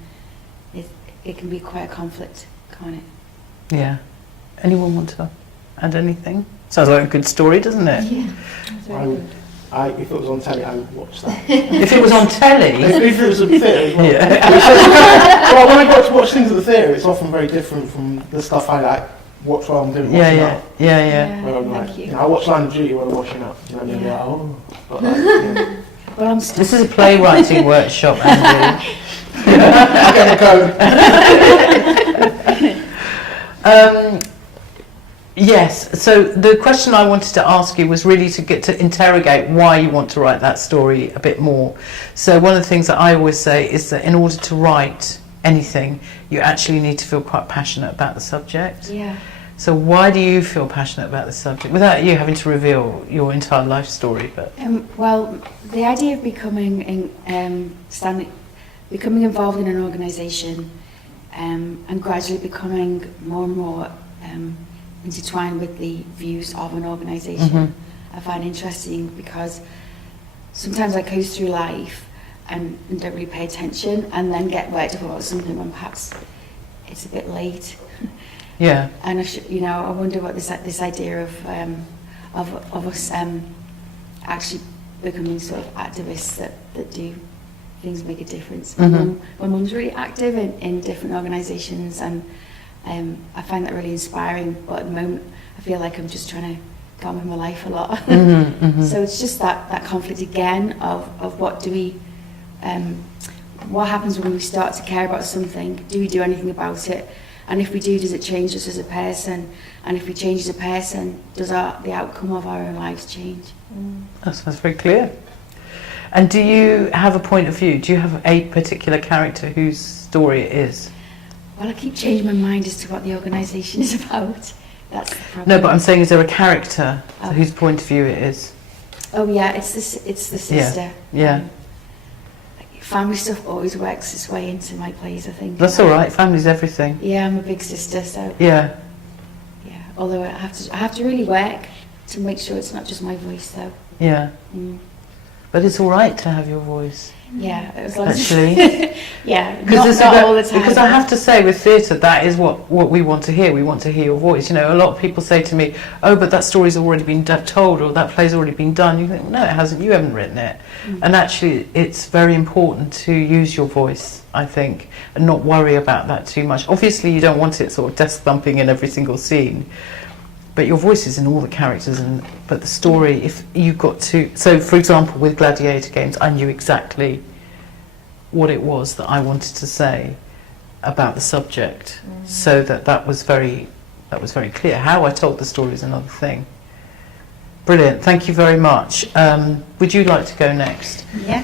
it can be quite a conflict, can't it? Yeah. Anyone want to add anything? Sounds like a good story, doesn't it? Yeah. That's very good. If it was on telly, I would watch that. If it was on telly? If it was a theatre as well. Yeah. Well, when I watch things at the theatre, it's often very different from the stuff I like watch while I'm doing washing up. Yeah. Where I'm Thank like, you. I watch Line of Duty while I'm washing up. You know what I mean? Yeah. Like, oh. But like, Well, I'm stuck. This is a playwriting workshop, Andy. I get the code. Yes, so the question I wanted to ask you was really to get to interrogate why you want to write that story a bit more. So one of the things that I always say is that in order to write anything, you actually need to feel quite passionate about the subject. Yeah. So why do you feel passionate about the subject, without you having to reveal your entire life story? But Well, the idea of becoming involved in an organisation and gradually becoming more and more intertwined with the views of an organisation, I find interesting, because sometimes I coast through life and don't really pay attention, and then get worked up about something when perhaps it's a bit late. yeah, And I wonder what this idea of us actually becoming sort of activists that do things make a difference. My mum's really active in different organisations, and I find that really inspiring. But at the moment, I feel like I'm just trying to get on with my life a lot. So it's just that conflict again of what do we, what happens when we start to care about something? Do we do anything about it? And if we do, does it change us as a person? And if we change as a person, does the outcome of our own lives change? that's very clear. And do you have a point of view? Do you have a particular character whose story it is? Well, I keep changing my mind as to what the organisation is about. That's the problem. No, but I'm saying, is there a character Oh. whose point of view it is? Oh yeah, it's the sister. Yeah. Family stuff always works its way into my plays, I think. That's all right. Family's everything. Yeah, I'm a big sister, so Yeah. yeah. Although I have to really work to make sure it's not just my voice, though. Yeah. But it's all right to have your voice. Yeah, as long Actually. as yeah, not all the time. Because I have to say, with theatre, that is what we want to hear. We want to hear your voice. You know, a lot of people say to me, "Oh, but that story's already been told, or that play's already been done." You think, "No, it hasn't. You haven't written it." And actually, it's very important to use your voice, I think, and not worry about that too much. Obviously, you don't want it sort of desk thumping in every single scene, but your voice is in all the characters. But the story, if you got to, so for example, with Gladiator Games, I knew exactly what it was that I wanted to say about the subject, so that was very clear. How I told the story is another thing. Brilliant, thank you very much. Would you like to go next? Yeah.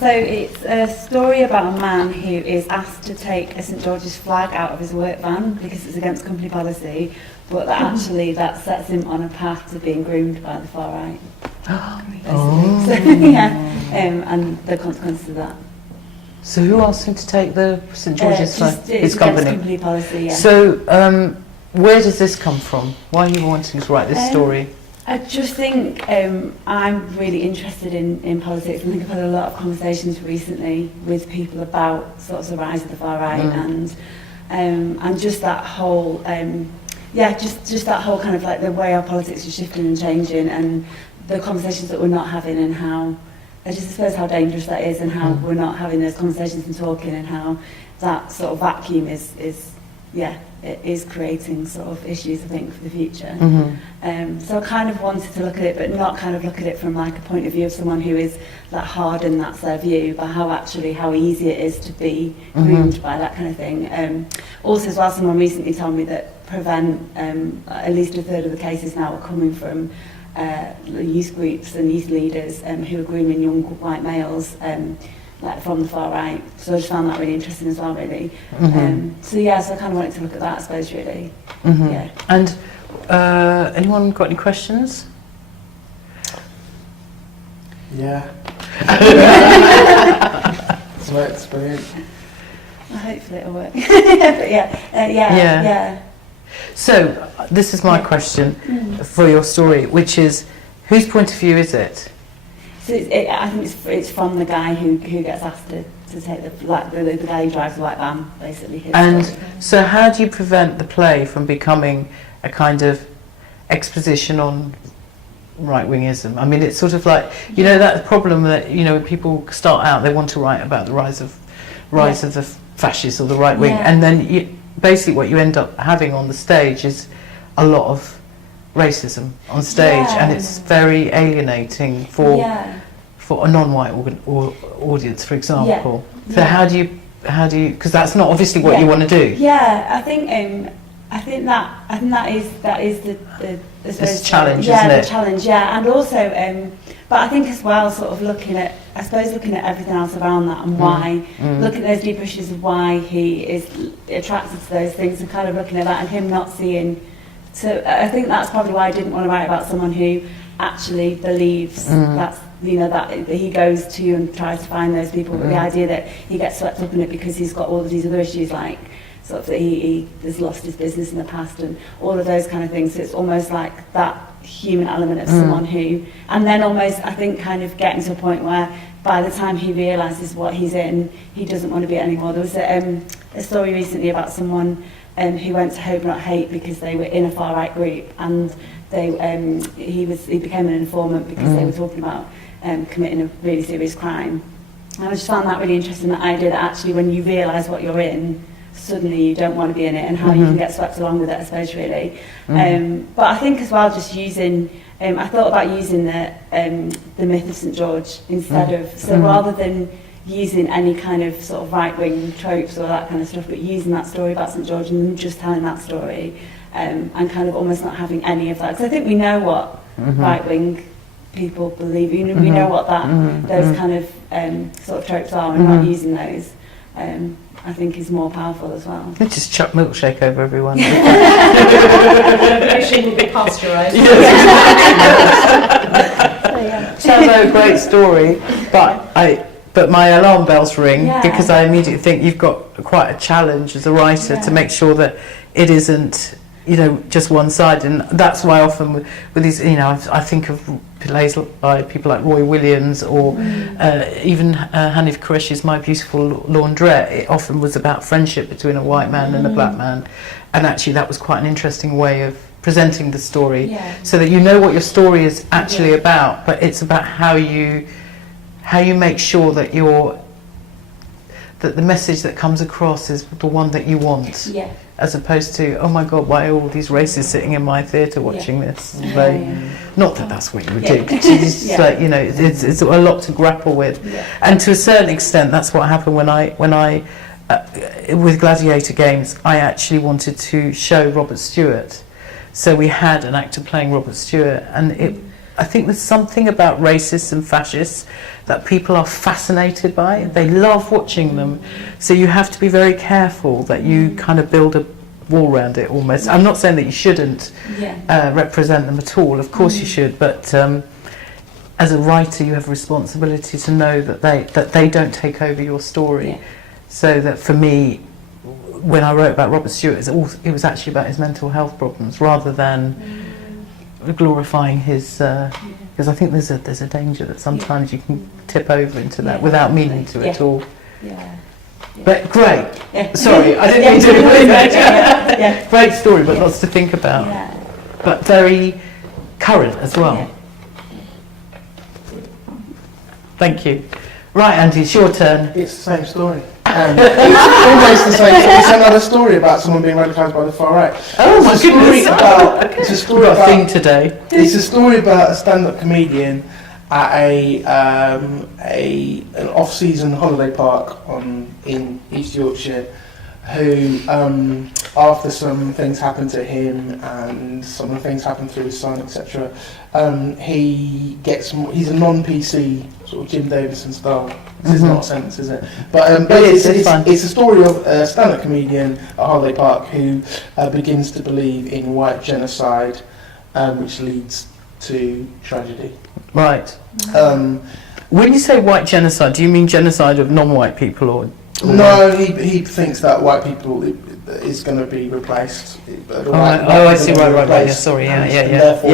So it's a story about a man who is asked to take a St George's flag out of his work van because it's against company policy, but that actually that sets him on a path to being groomed by the far right. So, yeah, and the consequences of that. So who asked him to take the St George's flag? His It's company. against company policy, yeah. So where does this come from? Why are you wanting to write this story? I just think I'm really interested in politics. I think I've had a lot of conversations recently with people about sort of the rise of the far right and just that whole just that whole kind of like the way our politics are shifting and changing, and the conversations that we're not having, and how I just suppose how dangerous that is, and how we're not having those conversations and talking, and how that sort of vacuum is it is creating sort of issues, I think, for the future. So I kind of wanted to look at it, but not kind of look at it from like a point of view of someone who is that hard and that's their view, but how easy it is to be groomed by that kind of thing. Also as well, someone recently told me that at least a third of the cases now are coming from youth groups and youth leaders who are grooming young white males like from the far right. So I just found that really interesting as well, really. So I kind of wanted to look at that, I suppose, really. Yeah. And anyone got any questions? Yeah. It's brilliant. Hopefully it'll work. But yeah. So this is my question for your story, which is, whose point of view is it? So I think it's from the guy who gets asked to take the guy who drives the white van, basically. And so how do you prevent the play from becoming a kind of exposition on right-wingism? I mean, it's sort of like, that problem that, when people start out, they want to write about the rise of the fascists or the right wing, and then basically what you end up having on the stage is a lot of racism on stage, and it's very alienating for for a non-white audience, for example. So Yeah. how do you, because that's not obviously what you want to do. Yeah, I think that is the I suppose, It's a challenge, yeah, isn't it? the challenge, yeah, and also, but I think as well, sort of looking at everything else around that and why, looking at those deep issues of why he is attracted to those things and kind of looking at that and him not seeing. So I think that's probably why I didn't want to write about someone who actually believes that's, you know, that he goes to and tries to find those people, but the idea that he gets swept up in it because he's got all of these other issues, like sort of that he has lost his business in the past and all of those kind of things. So it's almost like that human element of someone who, and then almost I think kind of getting to a point where by the time he realises what he's in, he doesn't want to be it anymore. There was a story recently about someone who went to Hope Not Hate because they were in a far right group, and they he became an informant because they were talking about committing a really serious crime. And I just found that really interesting, that idea that actually when you realise what you're in, suddenly you don't want to be in it, and how you can get swept along with it, I suppose, really. But I think as well, just using, I thought about using the myth of St George instead of, so rather than using any kind of sort of right-wing tropes or that kind of stuff, but using that story about St George and then just telling that story, and kind of almost not having any of that. Because I think we know what right-wing people believe, you know, we know what those kind of sort of tropes are, and not using those. I think is more powerful as well. Let's just chuck milkshake over everyone. She will be pasteurised. Sounds like a great story, but my alarm bells ring because I immediately think you've got quite a challenge as a writer to make sure that it isn't, you know, just one-sided. And that's why often with these, you know, I think of plays by people like Roy Williams or even Hanif Qureshi's My Beautiful Laundrette. It often was about friendship between a white man and a black man, and actually that was quite an interesting way of presenting the story, so that you know what your story is actually about, but it's about how you make sure that the message that comes across is the one that you want. Yeah. As opposed to, oh my God, why are all these racists sitting in my theatre watching this? Like, not that that's what you would do. It's like, you know, it's a lot to grapple with, and to a certain extent, that's what happened when I with Gladiator Games. I actually wanted to show Robert Stewart, so we had an actor playing Robert Stewart, and I think there's something about racists and fascists that people are fascinated by. They love watching them. So you have to be very careful that you kind of build a wall around it almost. I'm not saying that you shouldn't represent them at all. Of course you should, but as a writer you have a responsibility to know that they don't take over your story. Yeah. So that for me, when I wrote about Robert Stewart, it was actually about his mental health problems rather than glorifying his, because I think there's a danger that sometimes you can tip over into that without meaning to at all. But great. Sorry, I didn't mean to do that. Great story, but lots to think about. But very current as well. Thank you. Right, Andy, it's your turn. It's the same story. It's almost the same. It's another story about someone being radicalised by the far right. Oh my goodness! It's a story We've got a about thing today. It's a story about a stand-up comedian at an off-season holiday park in East Yorkshire, who, after some things happened to him and some things happened to his son, etc., he's a non-PC sort of Jim Davison style. This is not a sentence, is it? But it's a story of a stand-up comedian at Holiday Park who begins to believe in white genocide, which leads to tragedy. Right. When you say white genocide, do you mean genocide of non-white people or? No, he thinks that white people is going to be replaced. I see. Right. Yeah, sorry. Yeah. Therefore,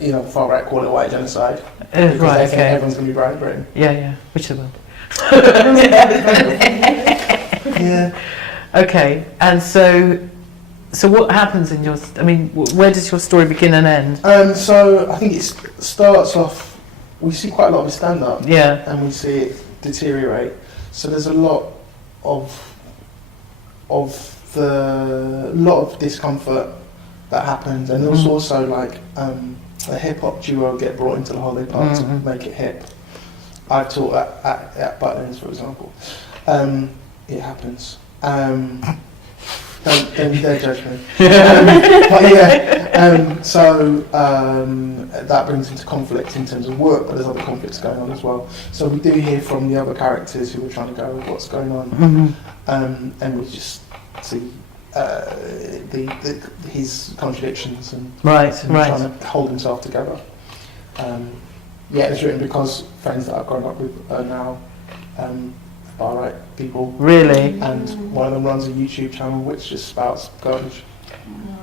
you know, the far right call it white genocide. Right. They think everyone's going to be right in Britain. Yeah. Which of them? Yeah. Okay. And so what happens in your? I mean, where does your story begin and end? So I think it starts off. We see quite a lot of his stand-up. Yeah. And we see it deteriorate. So there's a lot of discomfort that happens, and there's also like a hip hop duo get brought into the holiday park to make it hip. I've taught at Butlins, for example. It happens. Don't you dare judge me. But yeah, so that brings into conflict in terms of work, but there's other conflicts going on as well. So we do hear from the other characters who are trying to go, what's going on? And we just see his contradictions and trying to hold himself together. Yeah, it's written because friends that I've grown up with are now far-right people. Really? And one of them runs a YouTube channel which just spouts garbage.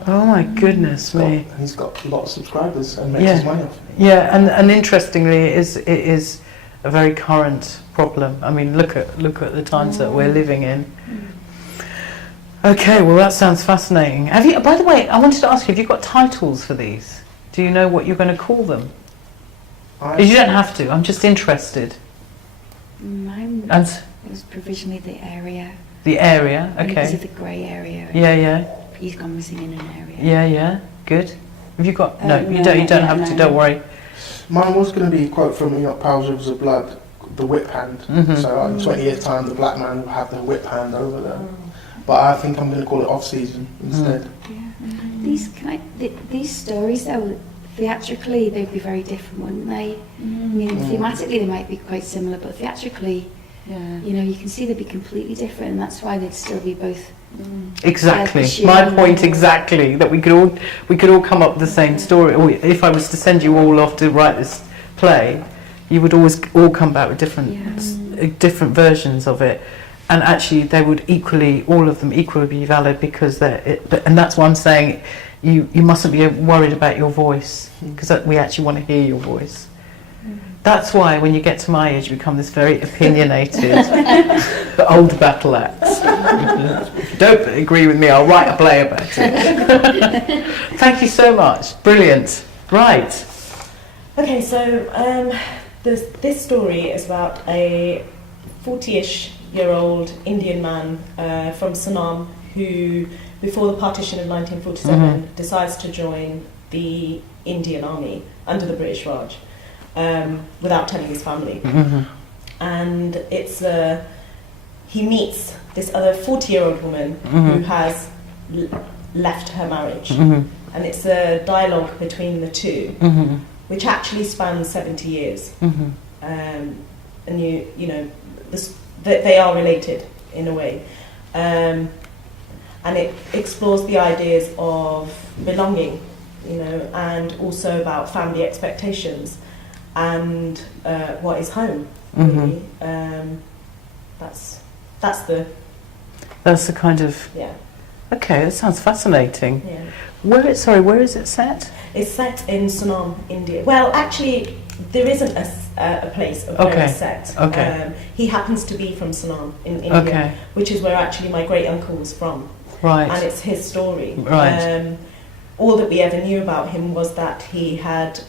Oh my goodness me. He's got a lot of subscribers and makes his money off it. Yeah, and interestingly, it is a very current problem. I mean, look at the times that we're living in. Okay, well that sounds fascinating. Have you? By the way, I wanted to ask you, have you got titles for these? Do you know what you're going to call them? You don't have to. I'm just interested. Mine was provisionally the area. The area, okay. Because of the grey area. Yeah. He's gone missing in an area. Yeah. Good. Have you got? No, you don't. You don't have to. Don't worry. Mine was going to be a quote from Powell's Rivers of Blood, the whip hand. So in 20 years' time, the black man will have the whip hand over them. But I think I'm going to call it off-season instead. Yeah. These stories, though, theatrically they'd be very different, wouldn't they? I mean, thematically they might be quite similar, but theatrically, you know, you can see they'd be completely different, and that's why they'd still be both. Exactly. My point exactly. That we could all come up with the same story. Or if I was to send you all off to write this play, you would always all come back with different versions of it. And actually, they would all of them equally be valid because and that's why I'm saying you mustn't be worried about your voice because we actually want to hear your voice. That's why when you get to my age, you become this very opinionated, old battle axe. If you don't agree with me, I'll write a play about it. Thank you so much. Brilliant. Right. Okay, so this story is about a 40-ish-year-old Indian man from Sanam who, before the partition of 1947, decides to join the Indian Army under the British Raj without telling his family. And he meets this other 40-year-old woman who has left her marriage. And it's a dialogue between the two, which actually spans 70 years. And you know, that they are related in a way. And it explores the ideas of belonging, you know, and also about family expectations and what is home, really. That's the kind of... Yeah. Okay, that sounds fascinating. Yeah. Where is it set? It's set in Sanam, India. Well, actually, there isn't a place of where it's set. Okay. He happens to be from Sanam in India, which is where actually my great uncle was from. Right. And it's his story. Right. All that we ever knew about him was that he had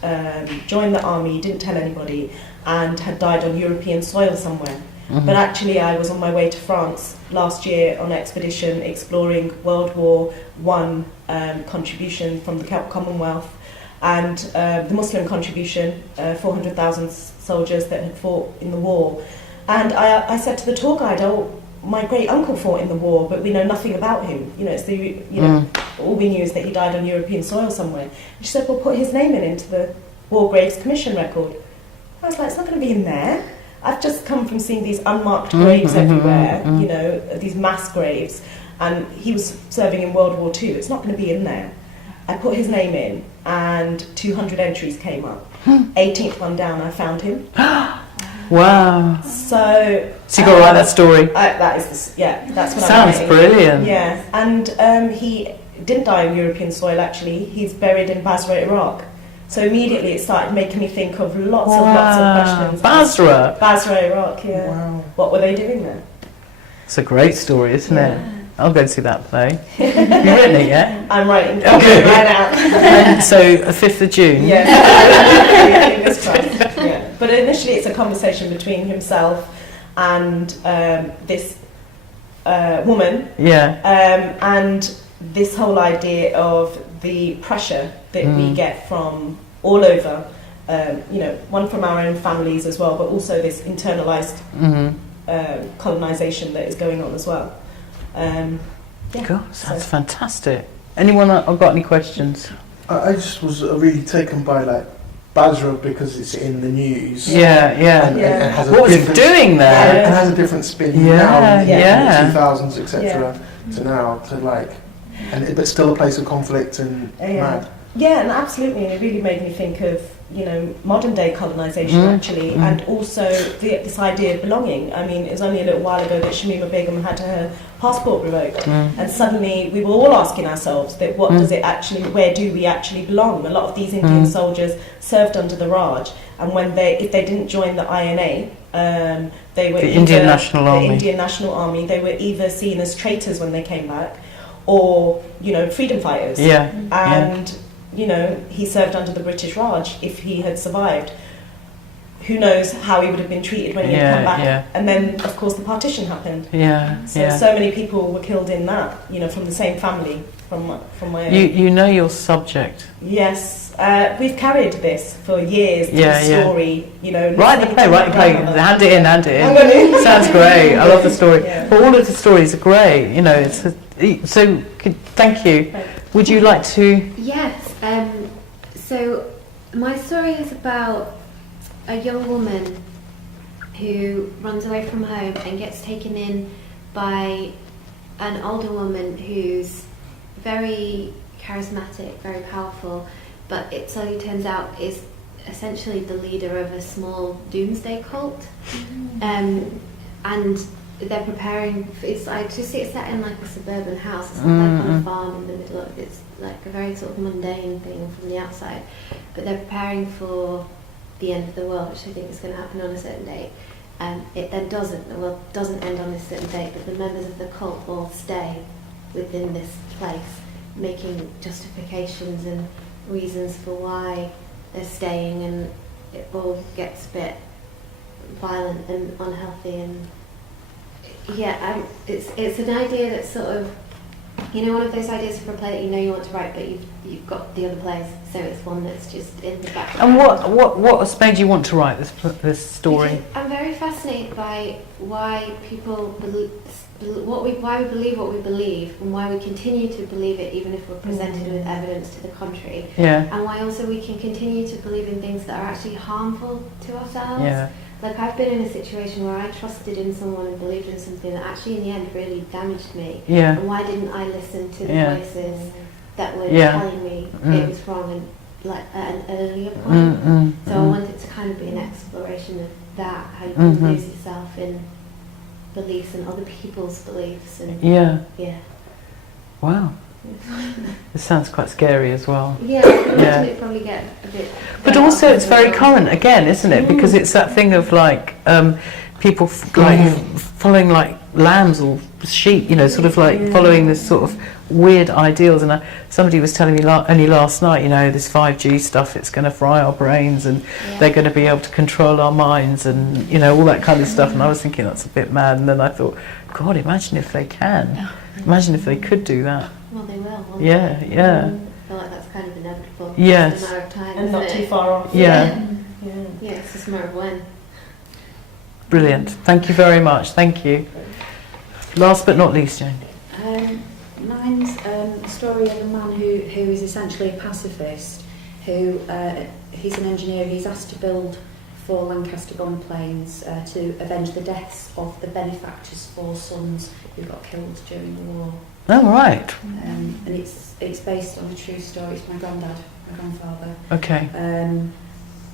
joined the army, didn't tell anybody, and had died on European soil somewhere. But actually, I was on my way to France last year on an expedition exploring World War I contribution from the Commonwealth and the Muslim contribution, 400,000 soldiers that had fought in the war. And I said to the tour guide, "Oh, my great uncle fought in the war, but we know nothing about him. You know, all we knew is that he died on European soil somewhere." And she said, "Well, put his name into the War Graves Commission record." I was like, "It's not going to be in there. I've just come from seeing these unmarked graves everywhere, you know, these mass graves, and he was serving in World War II. It's not going to be in there." I put his name in, and 200 entries came up. 18th one down, I found him. Wow. So you got to write that story. That's what Sounds I'm writing. brilliant. Yeah, and he didn't die on European soil, actually. He's buried in Basra, Iraq. So immediately it started making me think of lots of questions. Basra, Iraq, yeah. Wow. What were they doing there? It's a great story, isn't it? I'll go and see that play. Have you written it yet? I'm writing it right now. And so, 5th of June? Yeah. Fingers crossed. Yeah. But initially it's a conversation between himself and this woman. Yeah. And this whole idea of the pressure that we get from all over you know, one from our own families as well, but also this internalised colonisation that is going on as well. Yeah, Cool, sounds fantastic. Anyone got any questions? I just was really taken by like Basra because it's in the news. Yeah, yeah. And it has a What was it different- doing there? It has a different spin Yeah, now in yeah. the 2000s, etc. to now to like, but still a place of conflict and mad. Yeah, and absolutely, and it really made me think of, you know, modern day colonisation actually, and also this idea of belonging. I mean, it was only a little while ago that Shamima Begum had her passport revoked, and suddenly we were all asking ourselves that what does it actually, where do we actually belong? A lot of these Indian soldiers served under the Raj, and if they didn't join the INA, they were The Indian National Army. The Indian National Army. They were either seen as traitors when they came back, or, you know, freedom fighters. Yeah. And you know, he served under the British Raj. If he had survived, who knows how he would have been treated when he had come back. Yeah. And then, of course, the partition happened. Yeah, So many people were killed in that, you know, from the same family, from my own. You know your subject. Yes, we've carried this for years. Yeah, the story, you know. Write the play, hand it in. I'm gonna- Sounds great. I love the story. Yeah. But all of the stories are great. You know, thank you. Would you like to? Yes. So my story is about a young woman who runs away from home and gets taken in by an older woman who's very charismatic, very powerful, but it slowly turns out is essentially the leader of a small doomsday cult. And they're preparing. I just see it set in like a suburban house. It's not like on a farm in the middle of. It's like a very sort of mundane thing from the outside, but they're preparing for the end of the world, which I think is going to happen on a certain date. It then doesn't. The world doesn't end on this certain date, but the members of the cult all stay within this place, making justifications and reasons for why they're staying, and it all gets a bit violent and unhealthy. And it's an idea that's sort of, you know, one of those ideas for a play that you know you want to write, but you've got the other plays, so it's one that's just in the background. And what has made you want to write this story? Because I'm very fascinated by why people why we believe what we believe, and why we continue to believe it even if we're presented with evidence to the contrary. Yeah. And why also we can continue to believe in things that are actually harmful to ourselves. Yeah. Like, I've been in a situation where I trusted in someone and believed in something that actually in the end really damaged me. Yeah. And why didn't I listen to the Yeah. voices that were Yeah. telling me it was wrong, and like at an earlier point? So I wanted to kind of be an exploration of that, how you can lose yourself in beliefs and other people's beliefs. And Yeah. yeah. Wow. This sounds quite scary as well. Yeah, I can imagine it probably get a bit. But also it's very current again, isn't it? Because it's that thing of like people following like lambs or sheep, you know, sort of like following this sort of weird ideals. And somebody was telling me only last night, you know, this 5G stuff, it's going to fry our brains, and they're going to be able to control our minds, and you know, all that kind of stuff. And I was thinking that's a bit mad. And then I thought, God, imagine if they can. Imagine if they could do that. Well, they will. Won't Yeah, they? yeah. I feel like that's kind of inevitable. Yes. It's a matter of time, And not isn't too it? far off. Yeah. Yeah, it's just a matter of when. Brilliant. Thank you very much. Thank you. Last but not least, Jane. Mine's a story of a man who is essentially a pacifist, who he's an engineer. He's asked to build 4 Lancaster-born planes to avenge the deaths of the benefactor's 4 sons who got killed during the war. Oh, right. And it's based on a true story. It's my grandfather. Okay. And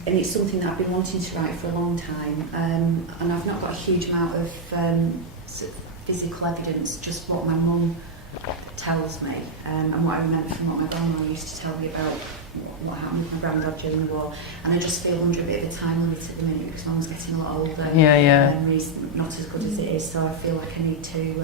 it's something that I've been wanting to write for a long time. And I've not got a huge amount of sort of physical evidence, just what my mum tells me, and what I remember from what my grandma used to tell me about what happened with my granddad during the war. And I just feel under a bit of a time limit at the minute because mum's getting a lot older. Yeah. And he's not as good as it is, so I feel like I need to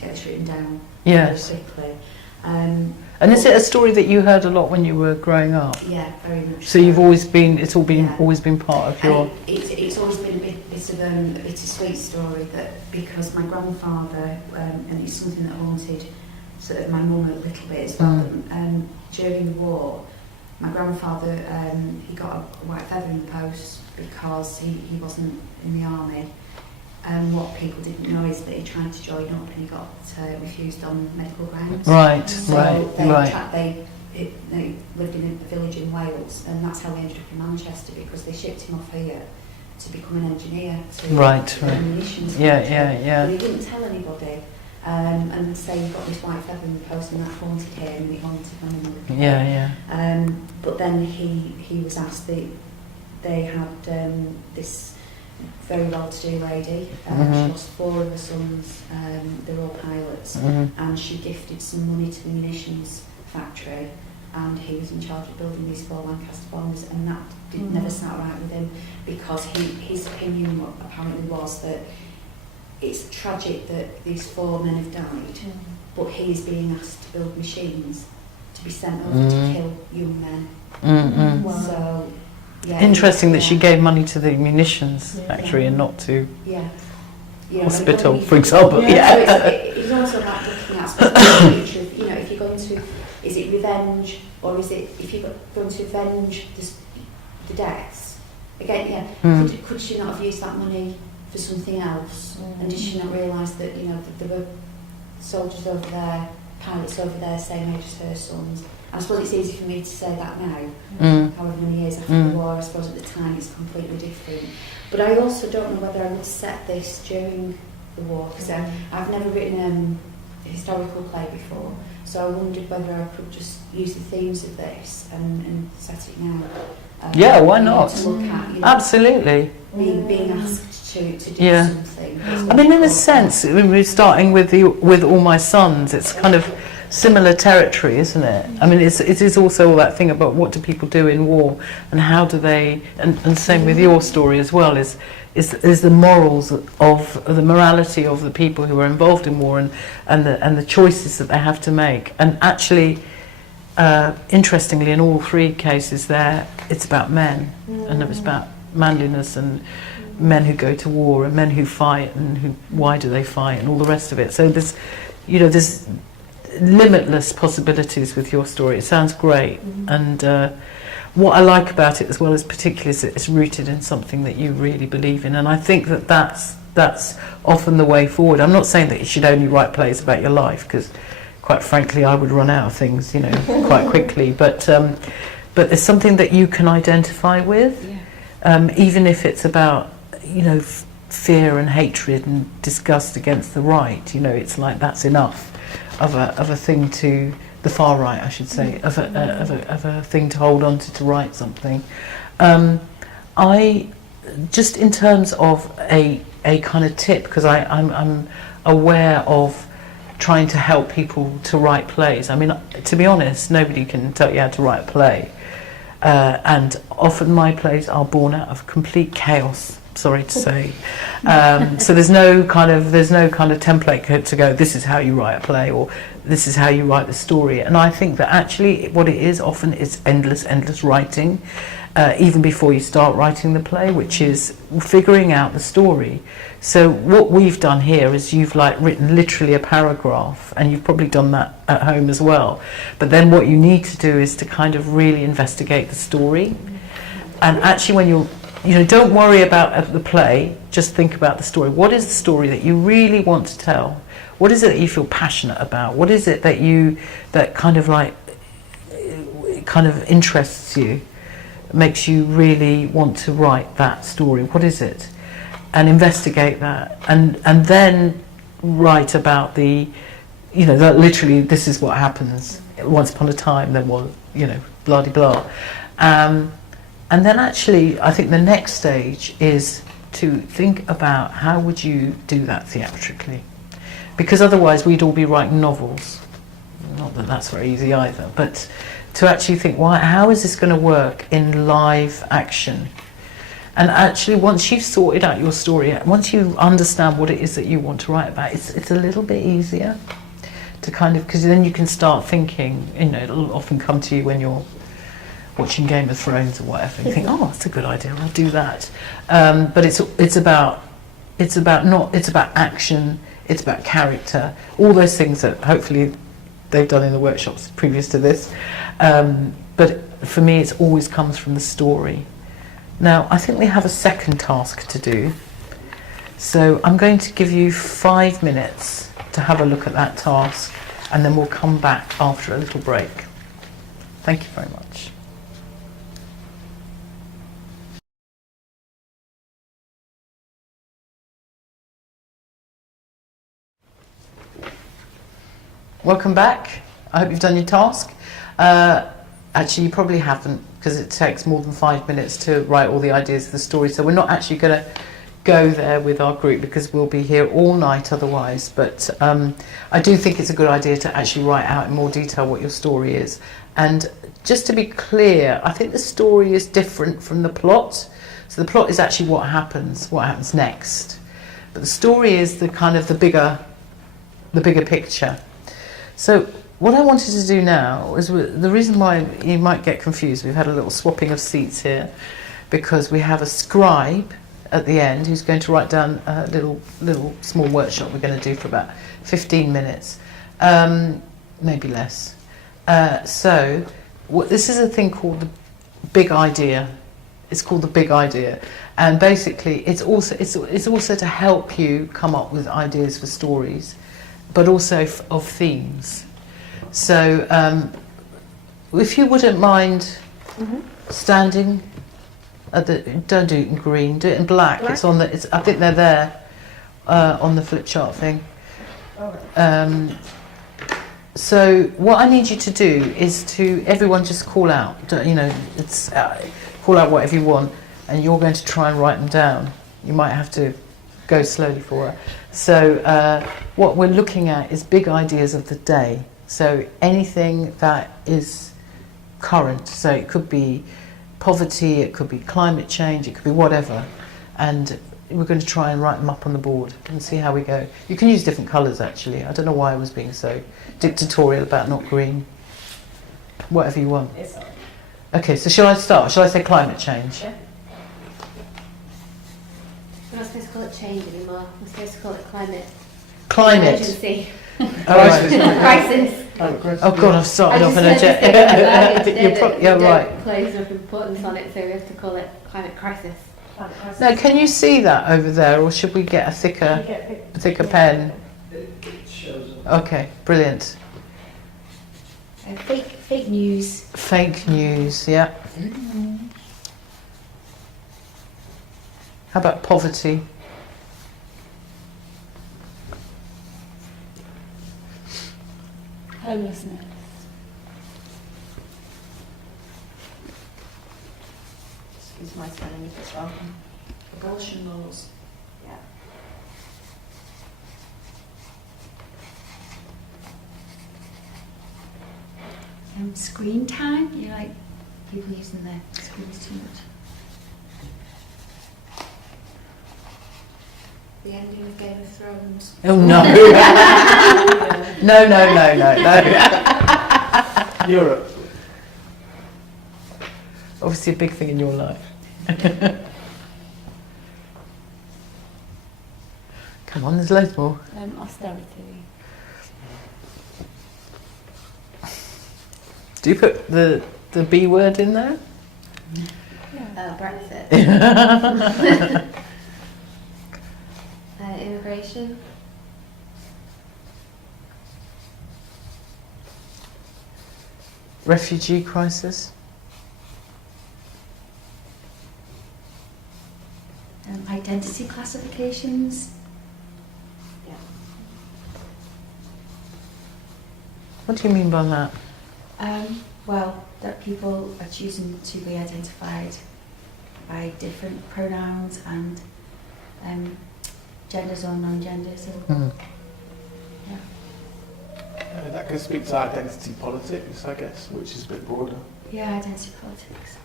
get this written down Yes. very quickly. And is it a story that you heard a lot when you were growing up? Yeah, very much. So you've always been, it's all been Yeah. always been part of your. And it's always been a bit of a bittersweet story, that because my grandfather, and it's something that haunted sort of my mum a little bit as well. During the war, my grandfather, he got a white feather in the post because he wasn't in the army. And what people didn't know is that he tried to join up and he got refused on medical grounds. Right, So they lived in a village in Wales, and that's how he ended up in Manchester, because they shipped him off here to become an engineer to Right. munitions. Yeah. But he didn't tell anybody. And say he got this white feather in the post, and that haunted him, and it haunted my mum. Yeah. But then he was asked that they had this very well-to-do lady. She lost 4 of her sons. They're all pilots, and she gifted some money to the munitions factory, and he was in charge of building these 4 Lancaster bombs, and that never sat right with him, because his opinion apparently was that it's tragic that these 4 men have died, but he's being asked to build machines to be sent over to kill young men. Wow. So, yeah, Interesting that she gave money to the munitions factory and not to hospital, for example. So it's also about looking at the future of, if you're going to, is it revenge, or is it, if you're going to avenge the deaths, again, could she not have used that money for something else? And did she not realise that, that there were soldiers over there, pilots over there, same age as her sons? I suppose it's easy for me to say that now, however many years after the war. I suppose at the time it's completely different. But I also don't know whether I would set this during the war, because I've never written a historical play before, so I wondered whether I could just use the themes of this and set it now. Yeah, why not? To look at, Absolutely. Being asked to do something. I mean, in a sense, when we're starting with All My Sons, it's kind of similar territory, isn't it? I mean, it is also all that thing about what do people do in war, and how do they, and same with your story as well, is the morals of the morality of the people who are involved in war, and the choices that they have to make. And actually, interestingly, in all 3 cases there, it's about men, and it's about manliness, and men who go to war, and men who fight, and why do they fight, and all the rest of it. So there's limitless possibilities with your story. It sounds great, and what I like about it as well, as particularly, is it's rooted in something that you really believe in, and I think that's often the way forward. I'm not saying that you should only write plays about your life, because quite frankly I would run out of things quite quickly, but there's something that you can identify with, even if it's about fear and hatred and disgust against the right. It's like that's enough of a thing to the far right, I should say, of a thing to hold on to write something. I just, in terms of a kind of tip, because I'm aware of trying to help people to write plays. I mean, to be honest, nobody can tell you how to write a play, and often my plays are born out of complete chaos. Sorry to say. So there's no kind of template to go, this is how you write a play, or this is how you write the story. And I think that actually what it is often is endless writing, even before you start writing the play, which is figuring out the story. So what we've done here is you've written literally a paragraph, and you've probably done that at home as well. But then what you need to do is to kind of really investigate the story. And actually when you're don't worry about the play, just think about the story. What is the story that you really want to tell? What is it that you feel passionate about? What is it that kind of interests you, makes you really want to write that story? What is it? And investigate that, and then write about that literally this is what happens once upon a time, then blah de blah. And then actually, I think the next stage is to think about how would you do that theatrically. Because otherwise we'd all be writing novels. Not that that's very easy either, but to actually think, how is this going to work in live action? And actually, once you've sorted out your story, once you understand what it is that you want to write about, it's a little bit easier to because then you can start thinking, it'll often come to you when you're watching Game of Thrones or whatever, you think, that's a good idea, I'll do that. But it's about action, it's about character, all those things that hopefully they've done in the workshops previous to this. But for me, it always comes from the story. Now, I think we have a second task to do. So I'm going to give you 5 minutes to have a look at that task, and then we'll come back after a little break. Thank you very much. Welcome back. I hope you've done your task. Actually, you probably haven't, because it takes more than 5 minutes to write all the ideas of the story. So we're not actually going to go there with our group, because we'll be here all night otherwise. But I do think it's a good idea to actually write out in more detail what your story is. And just to be clear, I think the story is different from the plot. So the plot is actually what happens next. But the story is the kind of the bigger picture. So what I wanted to do now is, the reason why you might get confused, we've had a little swapping of seats here, because we have a scribe at the end who's going to write down a little small workshop we're going to do for about 15 minutes, maybe less. So this is a thing called the big idea. It's called the big idea, and basically it's also to help you come up with ideas for stories, but also of themes. So if you wouldn't mind standing at the, don't do it in green, do it in black. It's on the, I think they're there on the flip chart thing. So what I need you to do is to, everyone just call out, it's call out whatever you want, and you're going to try and write them down. You might have to go slowly for it. So what we're looking at is big ideas of the day. So anything that is current. So it could be poverty, it could be climate change, it could be whatever. And we're going to try and write them up on the board and see how we go. You can use different colours actually. I don't know why I was being so dictatorial about not green. Whatever you want. Okay, so shall I start? Shall I say climate change? Yeah. We're not supposed to call it change anymore. We're supposed to call it climate. Climate. Emergency. Crisis. Oh God, I've started off on a jet. You're right. Place enough importance on it, so we have to call it climate crisis. Now, can you see that over there, or should we get a thicker pen? Okay, brilliant. Fake news. Fake news, yeah. How about poverty? Homelessness. Excuse my spelling if it's wrong. Abortion laws. Yeah. Screen time. You like people using their screens too much. The ending of Game of Thrones. Oh no. No. Europe. Obviously a big thing in your life. Come on, there's loads more. Austerity. Do you put the B word in there? Brexit. Immigration. Refugee crisis. Identity classifications. Yeah. What do you mean by that? Well, that people are choosing to be identified by different pronouns and genders or non-genders. That can speak to identity politics, I guess, which is a bit broader. Yeah, identity politics.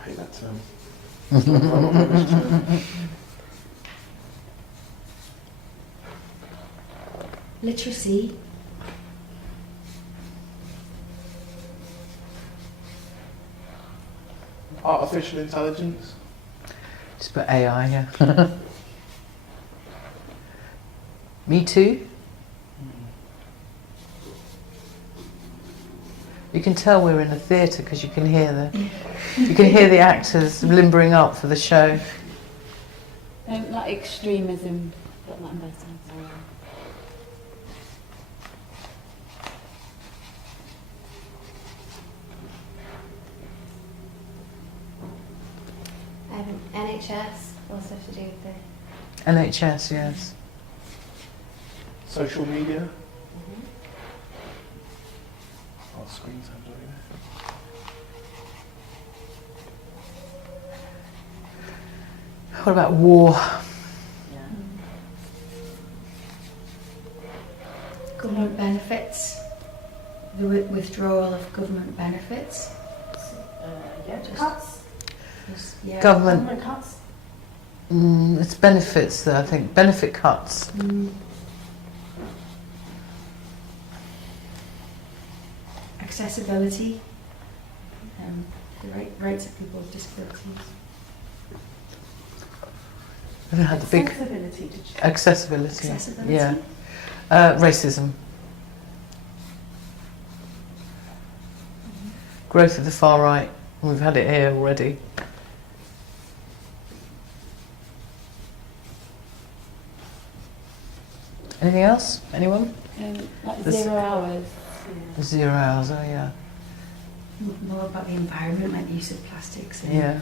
I hate that term. Literacy. Artificial intelligence. Just put AI, yeah. Me too. You can tell we're in a theatre because you can hear the actors limbering up for the show. Like extremism, got that on both sides. NHS, also have to do with the... NHS, yes. Social media. Oh, screen time, What about war? Government benefits, the withdrawal of government benefits. Cuts. Yeah. Government. Cuts. It's benefits, though, I think. Benefit cuts. Accessibility, the rights of people with disabilities. I had the big Accessibility. accessibility. Accessibility. Yeah. Racism. Growth of the far right. We've had it here already. Anything else? Anyone? Like This- 0 hours. 0 hours, oh yeah. More about the environment, like the use of plastics and Yeah.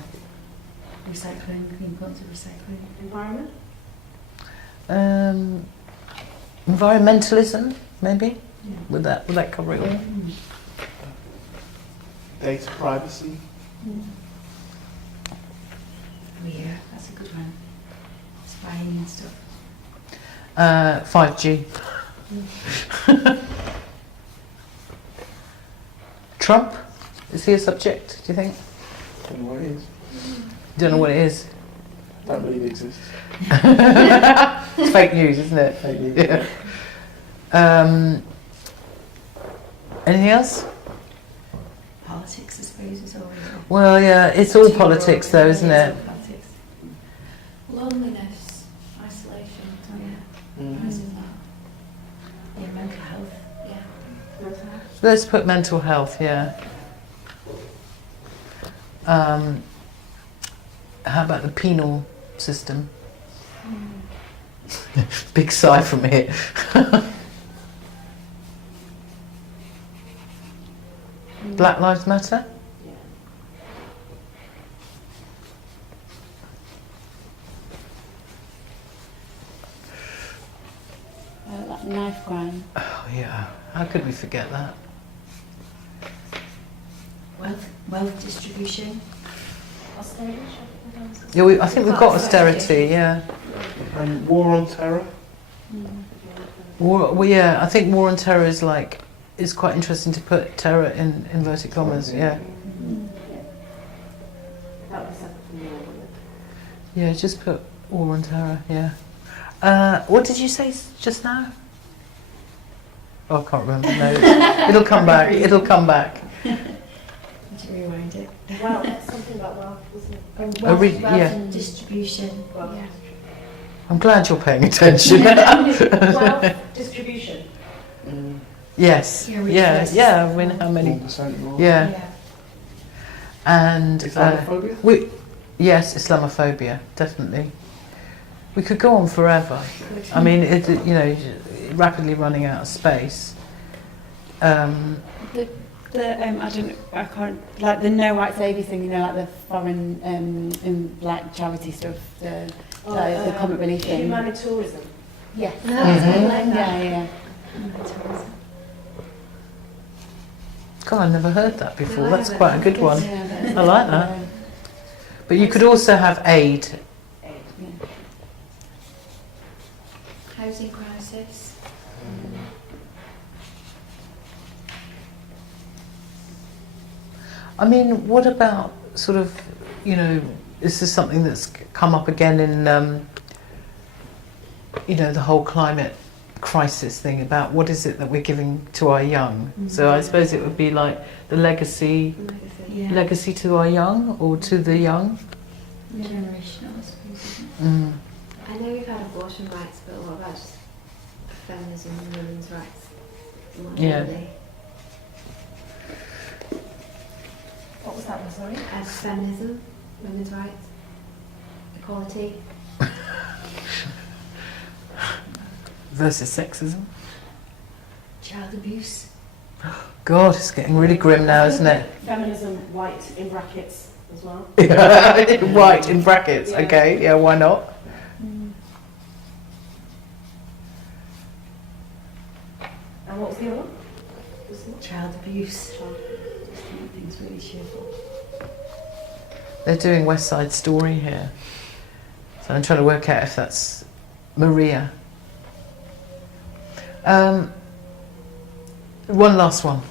recycling, the importance of recycling. Environment. Environmentalism, maybe? Yeah. Would that cover it all? Data privacy. Oh yeah, that's a good one. Spying and stuff. 5G. Trump? Is he a subject, do you think? Don't know what it is. Don't know what it is. Don't believe it exists. It's fake news, isn't it? Fake news. Yeah. Anything else? Politics, I suppose, is always. Well, yeah, it's all politics though, isn't It's it? all politics. Loneliness, isolation. Oh yeah. Mm. Price of that. Yeah, mental health. Yeah. Let's put mental health, yeah. How about the penal system? Big sigh from here. Black Lives Matter? Like knife crime. Oh yeah, how could we forget that? Wealth distribution. Yeah, I think we've got austerity, yeah. And war on terror. Well, yeah, I think war on terror is quite interesting to put terror in inverted commas, yeah. Yeah, just put war on terror, yeah. What did you say just now? Oh, I can't remember. No, it'll come back. It'll come back. Need to rewind it. Well, something about wealth, wasn't it? Wealth yeah. Distribution. Wealth. Yeah. I'm glad you're paying attention. Wealth distribution. Yes. Yeah, which Yeah. was- Yeah. I mean, how many? 1% more. Yeah. And Islamophobia? yes, Islamophobia, definitely. We could go on forever. I mean, rapidly running out of space. I can't, like the no white saviour thing, like the foreign, like charity stuff, the comic relief thing. Humanitarianism. Yeah. Mhm. Yeah. God, I've never heard that before. That's haven't. quite a good one. Yeah. I like that. But you could also have aid. Housing crisis. I mean, what about sort of, this is something that's come up again in, the whole climate crisis thing about what is it that we're giving to our young. So I suppose it would be like the legacy to our young or to the young. Generational, I suppose, isn't it? I know we've had abortion rights, but what about just feminism and women's rights? More Yeah. generally? What was that one, sorry? Feminism, women's rights, equality. Versus sexism. Child abuse. God, it's getting really grim now, isn't it? Feminism, white in brackets as well. White in brackets. Yeah. Okay, yeah, why not? And what was the other one? Child abuse. Just make things really cheerful. They're doing West Side Story here. So I'm trying to work out if that's Maria. One last one.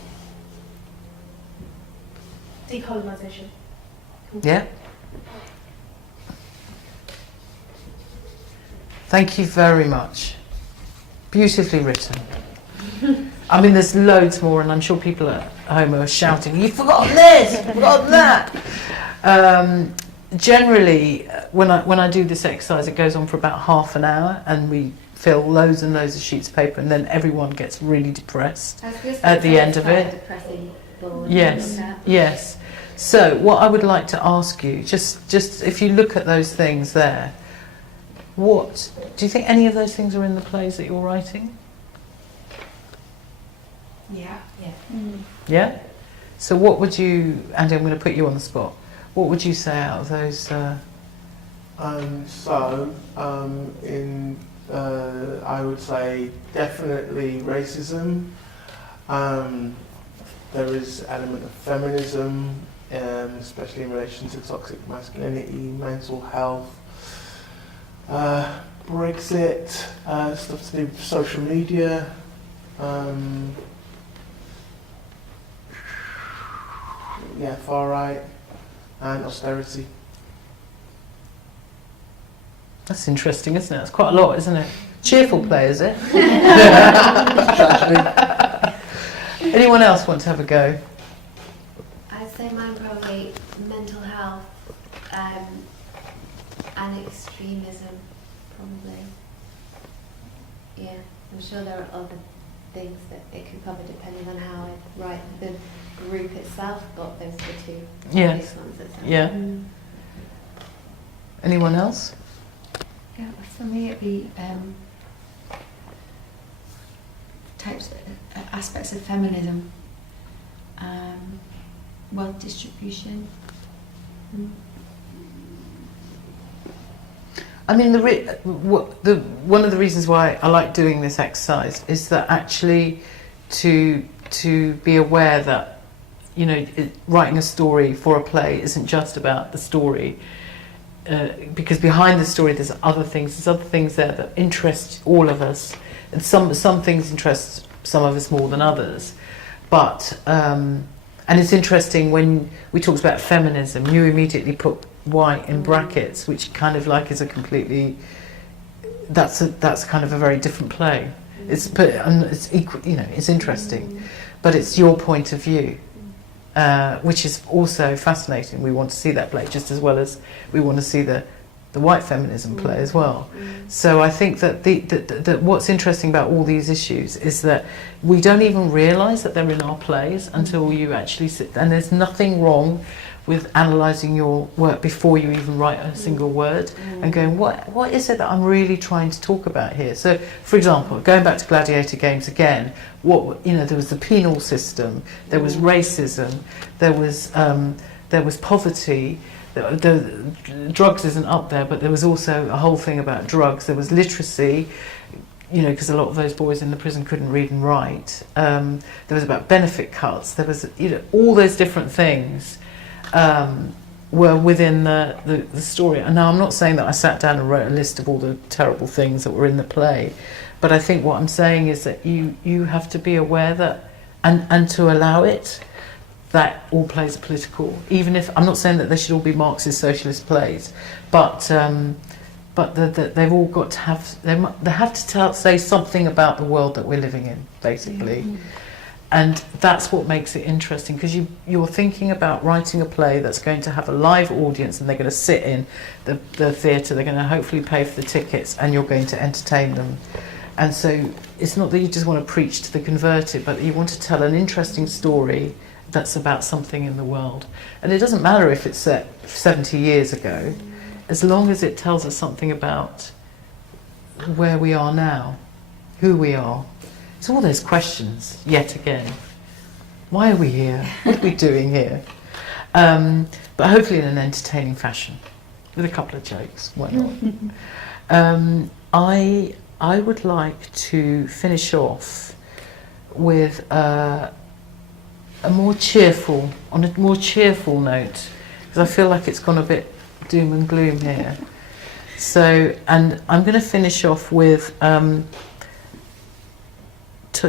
Decolonisation. Yeah? Thank you very much. Beautifully written. I mean, there's loads more, and I'm sure people at home are shouting, "You've forgotten this! You've forgotten that!" Generally, when I do this exercise, it goes on for about half an hour, and we fill loads and loads of sheets of paper, and then everyone gets really depressed at the end of it. Yes, yes. So what I would like to ask you, just if you look at those things there, what do you think any of those things are in the plays that you're writing? Yeah. Yeah? So what would you, Andy, I'm going to put you on the spot, what would you say out of those? I would say definitely racism. There is element of feminism, especially in relation to toxic masculinity, mental health, Brexit, stuff to do with social media. Far right and austerity. That's interesting, isn't it? That's quite a lot, isn't it? Cheerful play, is it? Anyone else want to have a go? I'd say mine probably mental health and extremism, probably. Yeah, I'm sure there are other things that it could cover depending on how I write the group itself, but those are the two obvious ones. Yeah. Anyone else? Yeah, for me it'd be aspects of feminism, wealth distribution. I mean, one of the reasons why I like doing this exercise is that actually to be aware that, you know, writing a story for a play isn't just about the story, because behind the story there's other things there that interest all of us, and some things interest some of us more than others. But and it's interesting when we talked about feminism, you immediately put white in brackets, which kind of like is a completely, that's kind of a very different play. It's equal, you know, it's interesting, but it's your point of view, which is also fascinating. We want to see that play just as well as we want to see the white feminism play as well. So I think that what's interesting about all these issues is that we don't even realise that they're in our plays until you actually sit. And there's nothing wrong with analysing your work before you even write a single word and going, what is it that I'm really trying to talk about here? So, for example, going back to Gladiator Games again, there was the penal system, there was racism, there was poverty. The drugs isn't up there, but there was also a whole thing about drugs. There was literacy, you know, because a lot of those boys in the prison couldn't read and write. There was about benefit cuts. There was, you know, all those different things were within the story. And now I'm not saying that I sat down and wrote a list of all the terrible things that were in the play, but I think what I'm saying is that you have to be aware that, and to allow it, that all plays are political. Even if, I'm not saying that they should all be Marxist socialist plays, but they've all got to have, they have to say something about the world that we're living in, basically. And that's what makes it interesting, because you're thinking about writing a play that's going to have a live audience, and they're going to sit in the theatre, they're going to hopefully pay for the tickets, and you're going to entertain them. And so it's not that you just want to preach to the converted, but you want to tell an interesting story, that's about something in the world. And it doesn't matter if it's set 70 years ago, as long as it tells us something about where we are now, who we are. It's all those questions, yet again. Why are we here? What are we doing here? But hopefully in an entertaining fashion, with a couple of jokes, why not? I would like to finish off with on a more cheerful note, because I feel like it's gone a bit doom and gloom here. So, and I'm going to finish off with I'm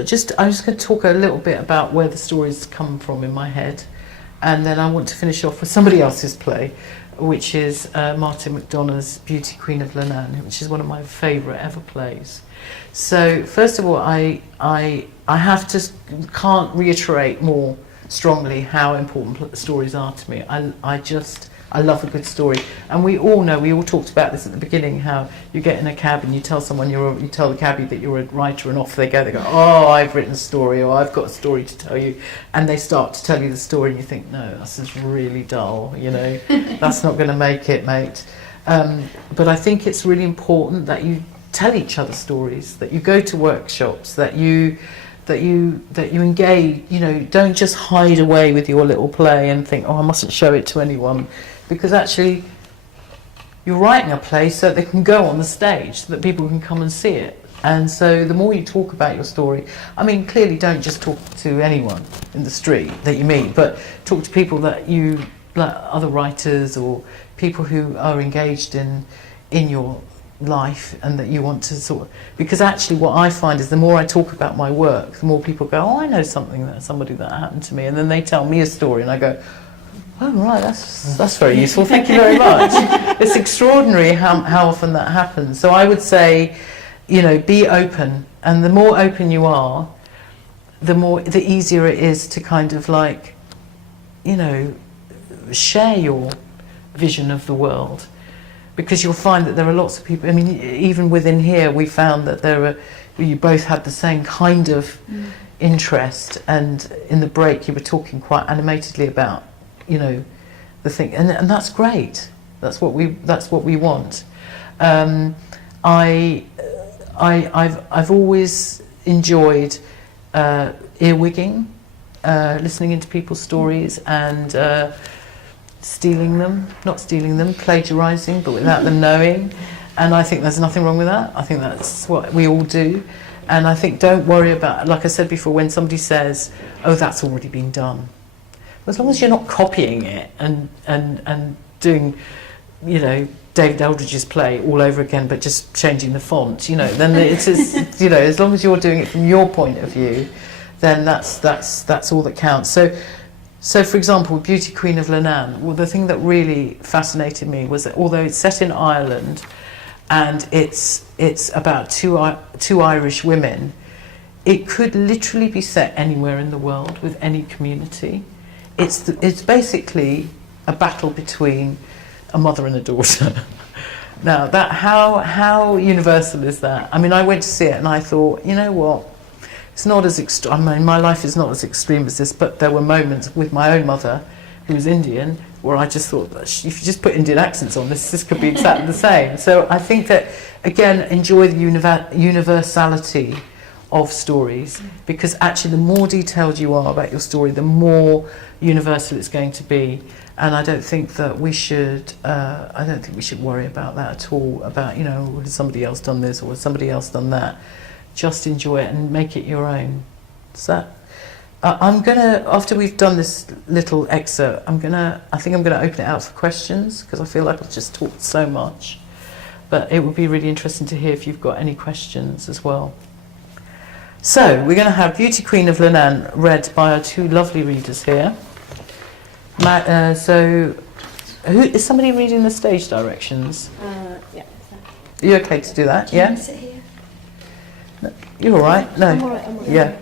just going to talk a little bit about where the stories come from in my head, and then I want to finish off with somebody else's play, which is Martin McDonagh's Beauty Queen of LEENANE, which is one of my favourite ever plays. So first of all, I can't reiterate more strongly how important stories are to me. I love a good story, and we all talked about this at the beginning, how you get in a cab and you tell someone you tell the cabbie that you're a writer, and off they go. They go, oh, I've written a story, or I've got a story to tell you, and they start to tell you the story, and you think, no, this is really dull, that's not going to make it, mate. But I think it's really important that you tell each other stories, that you go to workshops, that you engage. Don't just hide away with your little play and think, oh, I mustn't show it to anyone. Because actually, you're writing a play so that they can go on the stage, so that people can come and see it. And so the more you talk about your story, clearly don't just talk to anyone in the street that you meet, but talk to people that you, like other writers or people who are engaged in your life, and that you want to because actually what I find is the more I talk about my work, the more people go, oh, I know somebody that happened to me, and then they tell me a story and I go, oh right, that's very useful, thank you very much. It's extraordinary how often that happens. So I would say, be open, and the more open you are, the easier it is to kind of share your vision of the world. Because you'll find that there are lots of people, even within here, we found that you both had the same kind of interest, and in the break you were talking quite animatedly about, the thing, and that's great. That's what we want. I've always enjoyed earwigging, listening into people's stories and not stealing them, plagiarising, but without them knowing. And I think there's nothing wrong with that. I think that's what we all do. And I think don't worry about, like I said before, when somebody says, oh, that's already been done. As long as you're not copying it and doing, David Eldridge's play all over again, but just changing the font, then it's as long as you're doing it from your point of view, then that's all that counts. So for example, Beauty Queen of LEENANE, well, the thing that really fascinated me was that although it's set in Ireland and it's about two Irish women, it could literally be set anywhere in the world with any community. It's basically a battle between a mother and a daughter. Now, that how universal is that? I went to see it and I thought, you know what? It's not as extreme. My life is not as extreme as this, but there were moments with my own mother, who was Indian, where I just thought, if you just put Indian accents on this could be exactly the same. So I think that, again, enjoy the universality of stories, because actually the more detailed you are about your story, the more universal it's going to be. And I don't think that we should worry about that at all, about, has somebody else done this or has somebody else done that. Just enjoy it and make it your own. So I'm gonna, after we've done this little excerpt, I think I'm gonna open it out for questions, because I feel like I've just talked so much. But it would be really interesting to hear if you've got any questions as well. So we're going to have Beauty Queen of LEENANE read by our two lovely readers here. So, is somebody reading the stage directions? Yeah. Are you okay to do that? Can Yeah. you sit here? No, you're all right. No. I'm all right. Yeah.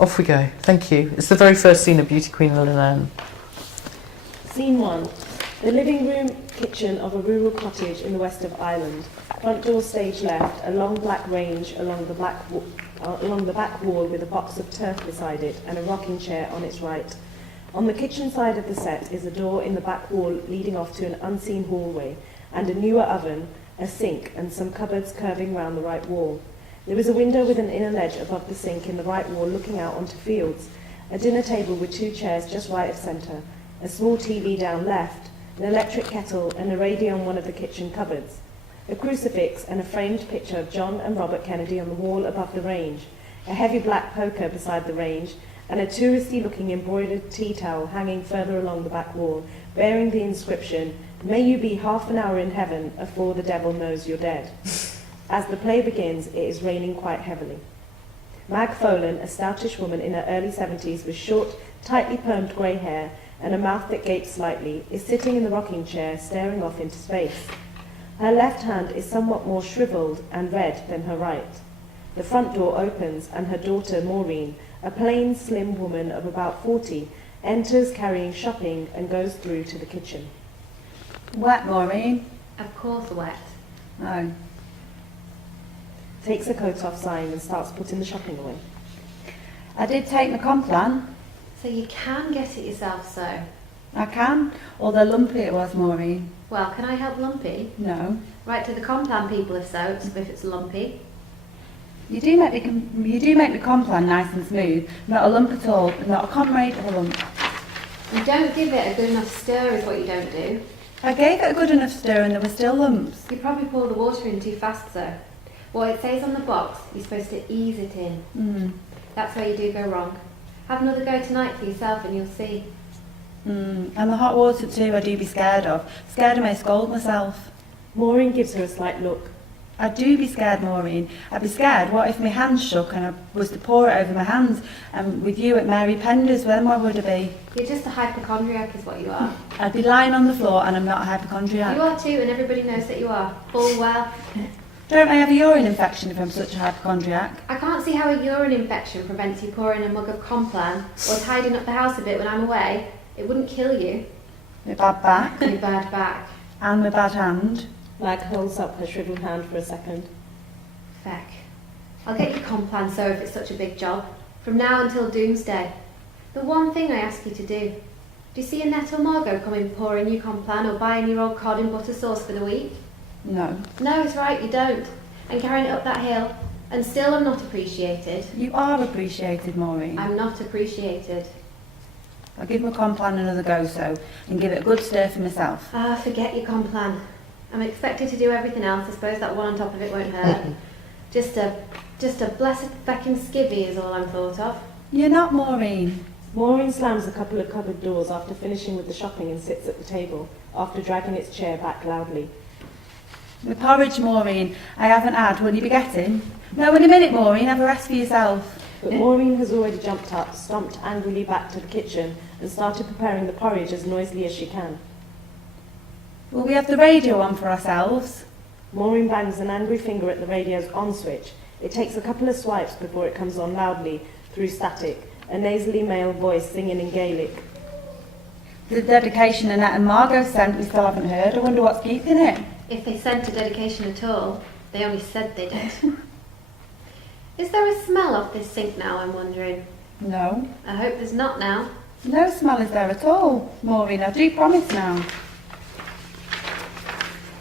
Off we go. Thank you. It's the very first scene of Beauty Queen of LEENANE. Scene 1. The living room kitchen of a rural cottage in the west of Ireland. Front door stage left, a long black range along the back wall with a box of turf beside it and a rocking chair on its right. On the kitchen side of the set is a door in the back wall leading off to an unseen hallway and a newer oven, a sink and some cupboards curving round the right wall. There is a window with an inner ledge above the sink in the right wall looking out onto fields, a dinner table with 2 chairs just right of centre, a small TV down left, an electric kettle and a radio on one of the kitchen cupboards, a crucifix and a framed picture of John and Robert Kennedy on the wall above the range, a heavy black poker beside the range, and a touristy-looking embroidered tea towel hanging further along the back wall, bearing the inscription, "May you be half an hour in heaven afore the devil knows you're dead." As the play begins, it is raining quite heavily. Mag Folan, a stoutish woman in her early 70s with short, tightly permed grey hair and a mouth that gapes slightly, is sitting in the rocking chair, staring off into space. Her left hand is somewhat more shriveled and red than her right. The front door opens and her daughter, Maureen, a plain, slim woman of about 40, enters carrying shopping and goes through to the kitchen. Wet, Maureen? Of course wet. No. Takes her coat off sighing and starts putting the shopping away. I did take my complan. So you can get it yourself, so. I can, although lumpy it was, Maureen. Well, can I help lumpy? No. Write to the Complan people if so, if it's lumpy. You do make the complan nice and smooth, not a lump at all, not a comrade or a lump. You don't give it a good enough stir is what you don't do. I gave it a good enough stir and there were still lumps. You probably poured the water in too fast, sir. What it says on the box, you're supposed to ease it in. That's where you do go wrong. Have another go tonight for yourself and you'll see. And the hot water too I do be scared of. Scared I may scold myself. Maureen gives her a slight look. I do be scared, Maureen. I'd be scared, what if my hands shook and I was to pour it over my hands, and with you at Mary Pender's, then what would I be? You're just a hypochondriac is what you are. I'd be lying on the floor and I'm not a hypochondriac. You are too, and everybody knows that you are. Full well. Don't I have a urine infection if I'm such a hypochondriac? I can't see how a urine infection prevents you pouring a mug of Complan or tidying up the house a bit when I'm away. It wouldn't kill you. My bad back. Your bad back. And my bad hand. Mag holds up her shriveled hand for a second. Feck. I'll get you Complan, so if it's such a big job. From now until doomsday. The one thing I ask you to do. Do you see Annette or Margot coming pouring you Complan or buying your old cod and butter sauce for the week? No. No, it's right, you don't. And carrying it up that hill. And still I'm not appreciated. You are appreciated, Maureen. I'm not appreciated. I'll give my complan another go so, and give it a good stir for myself. Ah, forget your Complan. I'm expected to do everything else. I suppose that one on top of it won't hurt. Just a blessed feckin' skivvy is all I'm thought of. You're not, Maureen. Maureen slams a couple of cupboard doors after finishing with the shopping and sits at the table, after dragging its chair back loudly. My porridge, Maureen, I haven't had. Will you be getting? No, in a minute, Maureen. Have a rest for yourself. But Maureen has already jumped up, stomped angrily back to the kitchen, and started preparing the porridge as noisily as she can. Will we have the radio on for ourselves? Maureen bangs an angry finger at the radio's on switch. It takes a couple of swipes before it comes on loudly, through static, a nasally male voice singing in Gaelic. The dedication Annette and Margot sent, we still haven't heard. I wonder what's keeping it. If they sent a dedication at all, they only said they did. Is there a smell off this sink now, I'm wondering? No. I hope there's not now. No smell is there at all, Maureen. I do promise now.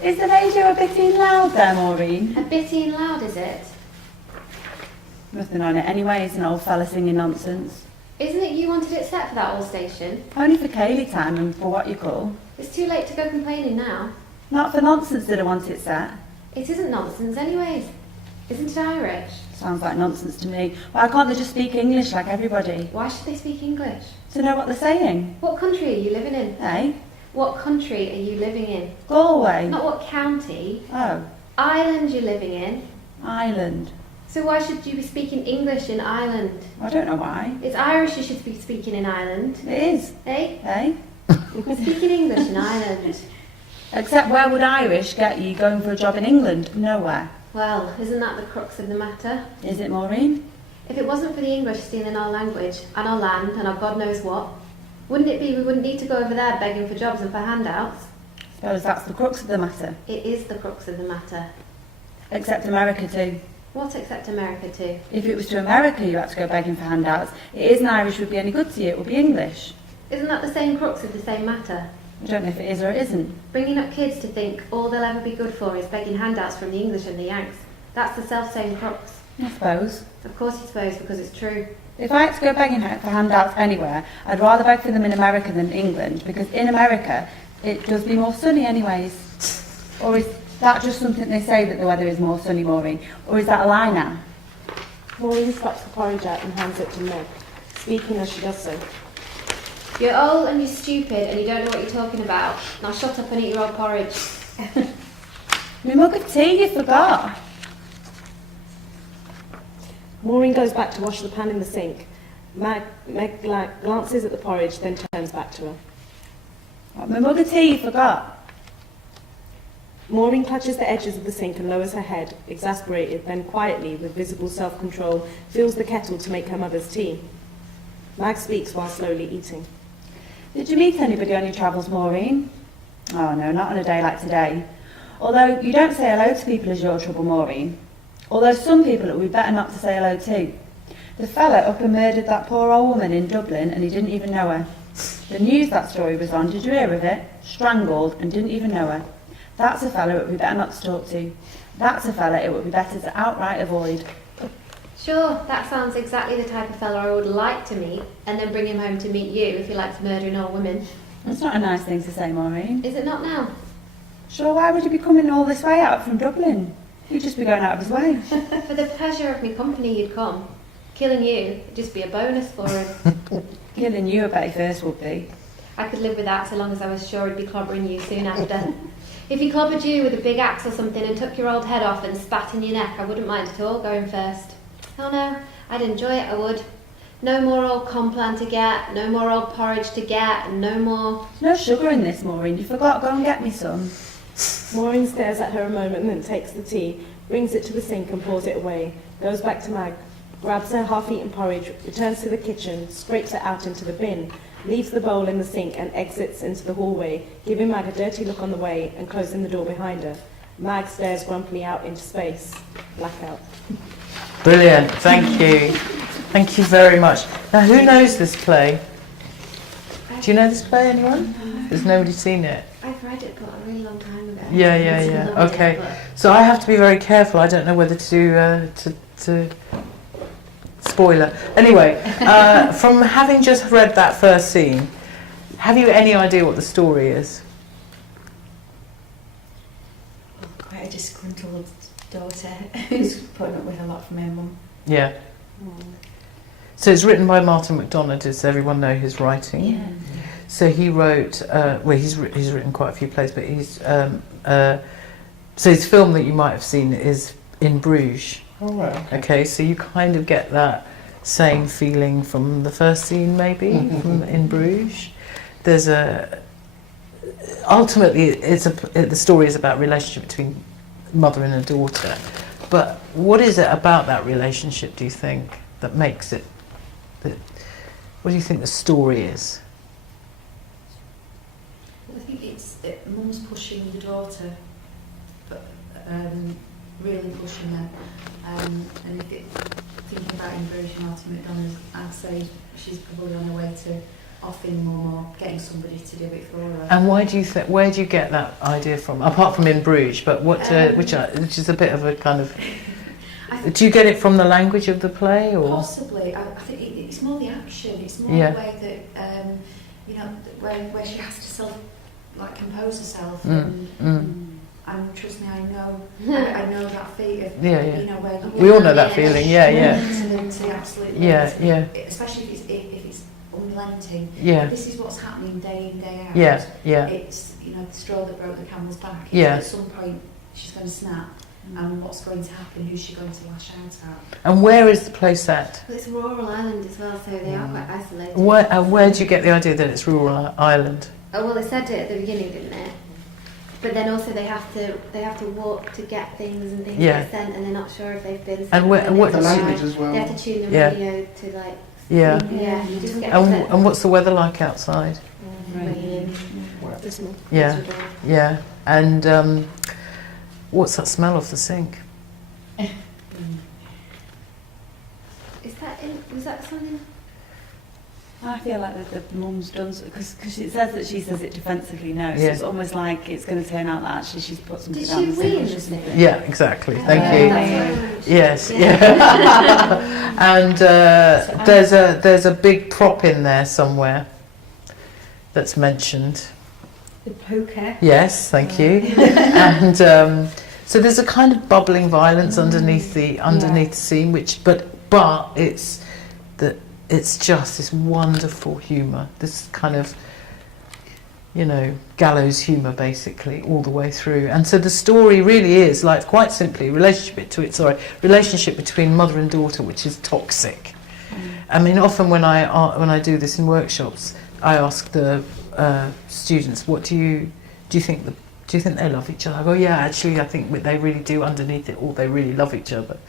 Is the radio a bit in loud there, Maureen? A bit in loud, is it? Nothing on it anyway. It's an old fella singing nonsense. Isn't it you wanted it set for that old station? Only for Cayley time and for what you call. It's too late to go complaining now. Not for nonsense did I want it set. It isn't nonsense anyways. Isn't it Irish? Sounds like nonsense to me. Why can't they just speak English like everybody? Why should they speak English? To know what they're saying. What country are you living in? Eh? What country are you living in? Galway. Not what county. Oh, Island you're living in. Ireland. So why should you be speaking English in Ireland? I don't know why. It's Irish you should be speaking in Ireland. It is. Eh? Eh? Speaking English in Ireland. Except where would Irish get you going for a job in England? Nowhere. Well, isn't that the crux of the matter? Is it, Maureen? If it wasn't for the English stealing our language and our land and our God knows what, wouldn't it be we wouldn't need to go over there begging for jobs and for handouts? Suppose that's the crux of the matter. It is the crux of the matter. Except America too. What except America too? If it was to America you had to go begging for handouts, it isn't Irish would be any good to you, it would be English. Isn't that the same crux of the same matter? I don't know if it is or it isn't. Bringing up kids to think all they'll ever be good for is begging handouts from the English and the Yanks. That's the self-same crux. I suppose. Of course you suppose, because it's true. If I had to go begging for handouts anywhere, I'd rather beg for them in America than England, because in America it does be more sunny anyways. Or is that just something they say that the weather is more sunny, Maureen? Or is that a lie now? Maureen spucks the porridge out and hands it to Meg, speaking as she does so. You're old and you're stupid and you don't know what you're talking about. Now shut up and eat your old porridge. My mug of tea, you forgot. Maureen goes back to wash the pan in the sink. Meg glances at the porridge, then turns back to her. My mug of tea, you forgot. Maureen clutches the edges of the sink and lowers her head, exasperated, then quietly, with visible self-control, fills the kettle to make her mother's tea. Mag speaks while slowly eating. Did you meet anybody on your travels, Maureen? Oh no, not on a day like today. Although you don't say hello to people as your trouble, Maureen. Although some people it would be better not to say hello to. The fella up and murdered that poor old woman in Dublin and he didn't even know her. The news that story was on, did you hear of it? Strangled and didn't even know her. That's a fella it would be better not to talk to. That's a fella it would be better to outright avoid. Sure, that sounds exactly the type of fella I would like to meet, and then bring him home to meet you if he likes murdering old women. That's not a nice thing to say, Maureen. Is it not now? Sure, why would he be coming all this way out from Dublin? He'd just be going out of his way. For the pleasure of me company he'd come. Killing you would just be a bonus for him. Killing you, I bet he first would be. I could live with that so long as I was sure he'd be clobbering you soon after. If he clobbered you with a big axe or something and took your old head off and spat in your neck, I wouldn't mind at all going first. Oh no, I'd enjoy it, I would. No more old complan to get, no more old porridge to get, and no more... No sugar in this, Maureen. You forgot. Go and get me some. Maureen stares at her a moment and then takes the tea, brings it to the sink and pours it away, goes back to Mag, grabs her half-eaten porridge, returns to the kitchen, scrapes it out into the bin, leaves the bowl in the sink and exits into the hallway, giving Mag a dirty look on the way and closing the door behind her. Mag stares grumpily out into space. Blackout. Brilliant, thank you. Thank you very much. Now, who knows this play? Do you know this play, anyone? Has nobody seen it? I've read it, but a really long time ago. Yeah. Loved Okay. it, but- So I have to be very careful. I don't know whether to spoiler. Anyway, from having just read that first scene, have you any idea what the story is? Quite a disgruntled daughter who's putting up with a lot from her mum. Yeah. So it's written by Martin McDonnagh. Does everyone know his writing? Yeah. So he wrote. Well, he's written quite a few plays, but he's. So his film that you might have seen is In Bruges. Oh, right. Okay, so you kind of get that same feeling from the first scene, maybe, from In Bruges. There's ultimately, the story is about relationship between mother and a daughter. But what is it about that relationship, do you think, that makes it? What do you think the story is? I think it's mum's pushing the daughter, but really pushing her. And if thinking about In Bruges, Martin McDonnagh, I'd say she's probably on her way to offing mum or getting somebody to do it for her. And why do you think? Where do you get that idea from? Apart from In Bruges, but what? Which is a bit of a kind of. Do you get it from the language of the play, or? Possibly. I think it's more the action. It's more Yeah. the way that where she has to compose herself. And trust me, I know that feeling. Yeah. You know where We all know that feeling. Yeah. To absolutely. Yeah. Especially if it's unrelenting. Yeah. This is what's happening day in, day out. Yeah. It's the straw that broke the camel's back. Yeah. At some point she's going to snap. And what's going to happen? Who's she going to lash out at? And where is the play set? Well, it's rural Ireland as well, so they are quite isolated. Where do you get the idea that it's rural Ireland? Oh well, they said it at the beginning, didn't they? But then also they have to walk to get things and things Yeah. get sent, and they're not sure if they've been. And what The language as well. They have to tune the Yeah. radio to like. Yeah. Yeah. You just get And what's the weather like outside? raining. baptismal. Yeah. Yeah. And what's that smell off the sink? Is that was that something? I feel like the mum's done, because it says that she says it defensively no, so Yeah. it's almost like it's going to turn out that actually she's put something Did down she the sink. win this thing? Yeah, exactly. Thank you. Thank you. Yes, yeah. And there's a big prop in there somewhere that's mentioned. The poker. Yes, thank you. And so there's a kind of bubbling violence underneath the scene, but it's just this wonderful humour, this kind of, gallows humour basically all the way through. And so the story really is, like, quite simply, relationship between mother and daughter, which is toxic. I mean, often when I do this in workshops, I ask the students, what do you think they love each other? I go, yeah, actually, I think they really do underneath it all. They really love each other.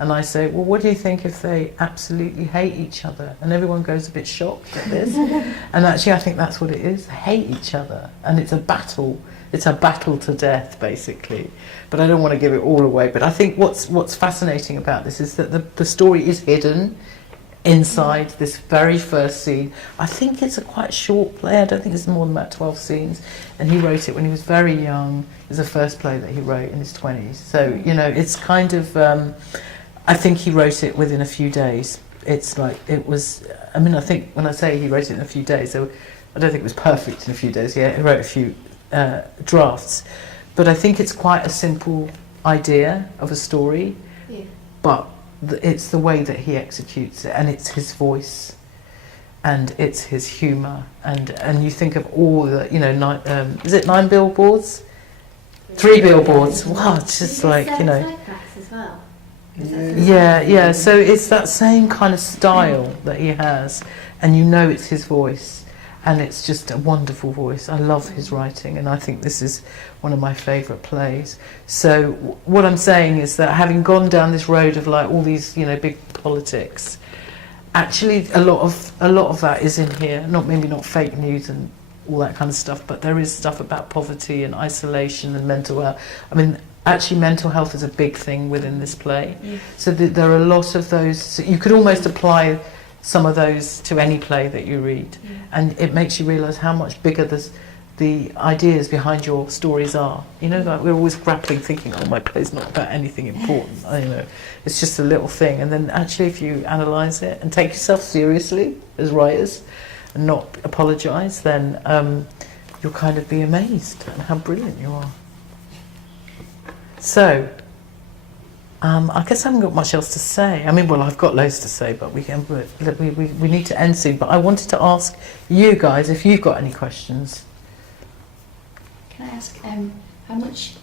And I say, well, what do you think if they absolutely hate each other? And everyone goes a bit shocked at this. And actually, I think that's what it is. They hate each other. And it's a battle. It's a battle to death, basically. But I don't want to give it all away. But I think what's fascinating about this is that the story is hidden inside this very first scene. I think it's a quite short play. I don't think it's more than about 12 scenes. And he wrote it when he was very young. It was the first play that he wrote in his 20s. So, it's kind of... I think he wrote it within a few days. It's like, it was... I mean, I think when I say he wrote it in a few days, so I don't think it was perfect in a few days. Yeah, he wrote a few drafts. But I think it's quite a simple idea of a story. Yeah. But it's the way that he executes it, and it's his voice, and it's his humour, and you think of all the, is it 9 billboards? 3 billboards. Wow, it's just like, As well. Yeah. So it's that same kind of style that he has, and it's his voice, and it's just a wonderful voice. I love his writing, and I think this is one of my favourite plays. So what I'm saying is that having gone down this road of like all these, big politics, actually a lot of that is in here. Maybe not fake news and all that kind of stuff, but there is stuff about poverty and isolation and mental health. I mean, actually mental health is a big thing within this play. Yeah. So there are a lot of those. So you could almost apply some of those to any play that you read, and it makes you realise how much bigger the ideas behind your stories are. Like we're always grappling, thinking, oh, my play's not about anything important. It's just a little thing. And then actually, if you analyse it and take yourself seriously as writers and not apologise, then you'll kind of be amazed at how brilliant you are. So, I guess I haven't got much else to say. I mean, well, I've got loads to say, but we need to end soon. But I wanted to ask you guys if you've got any questions. Can I ask, how much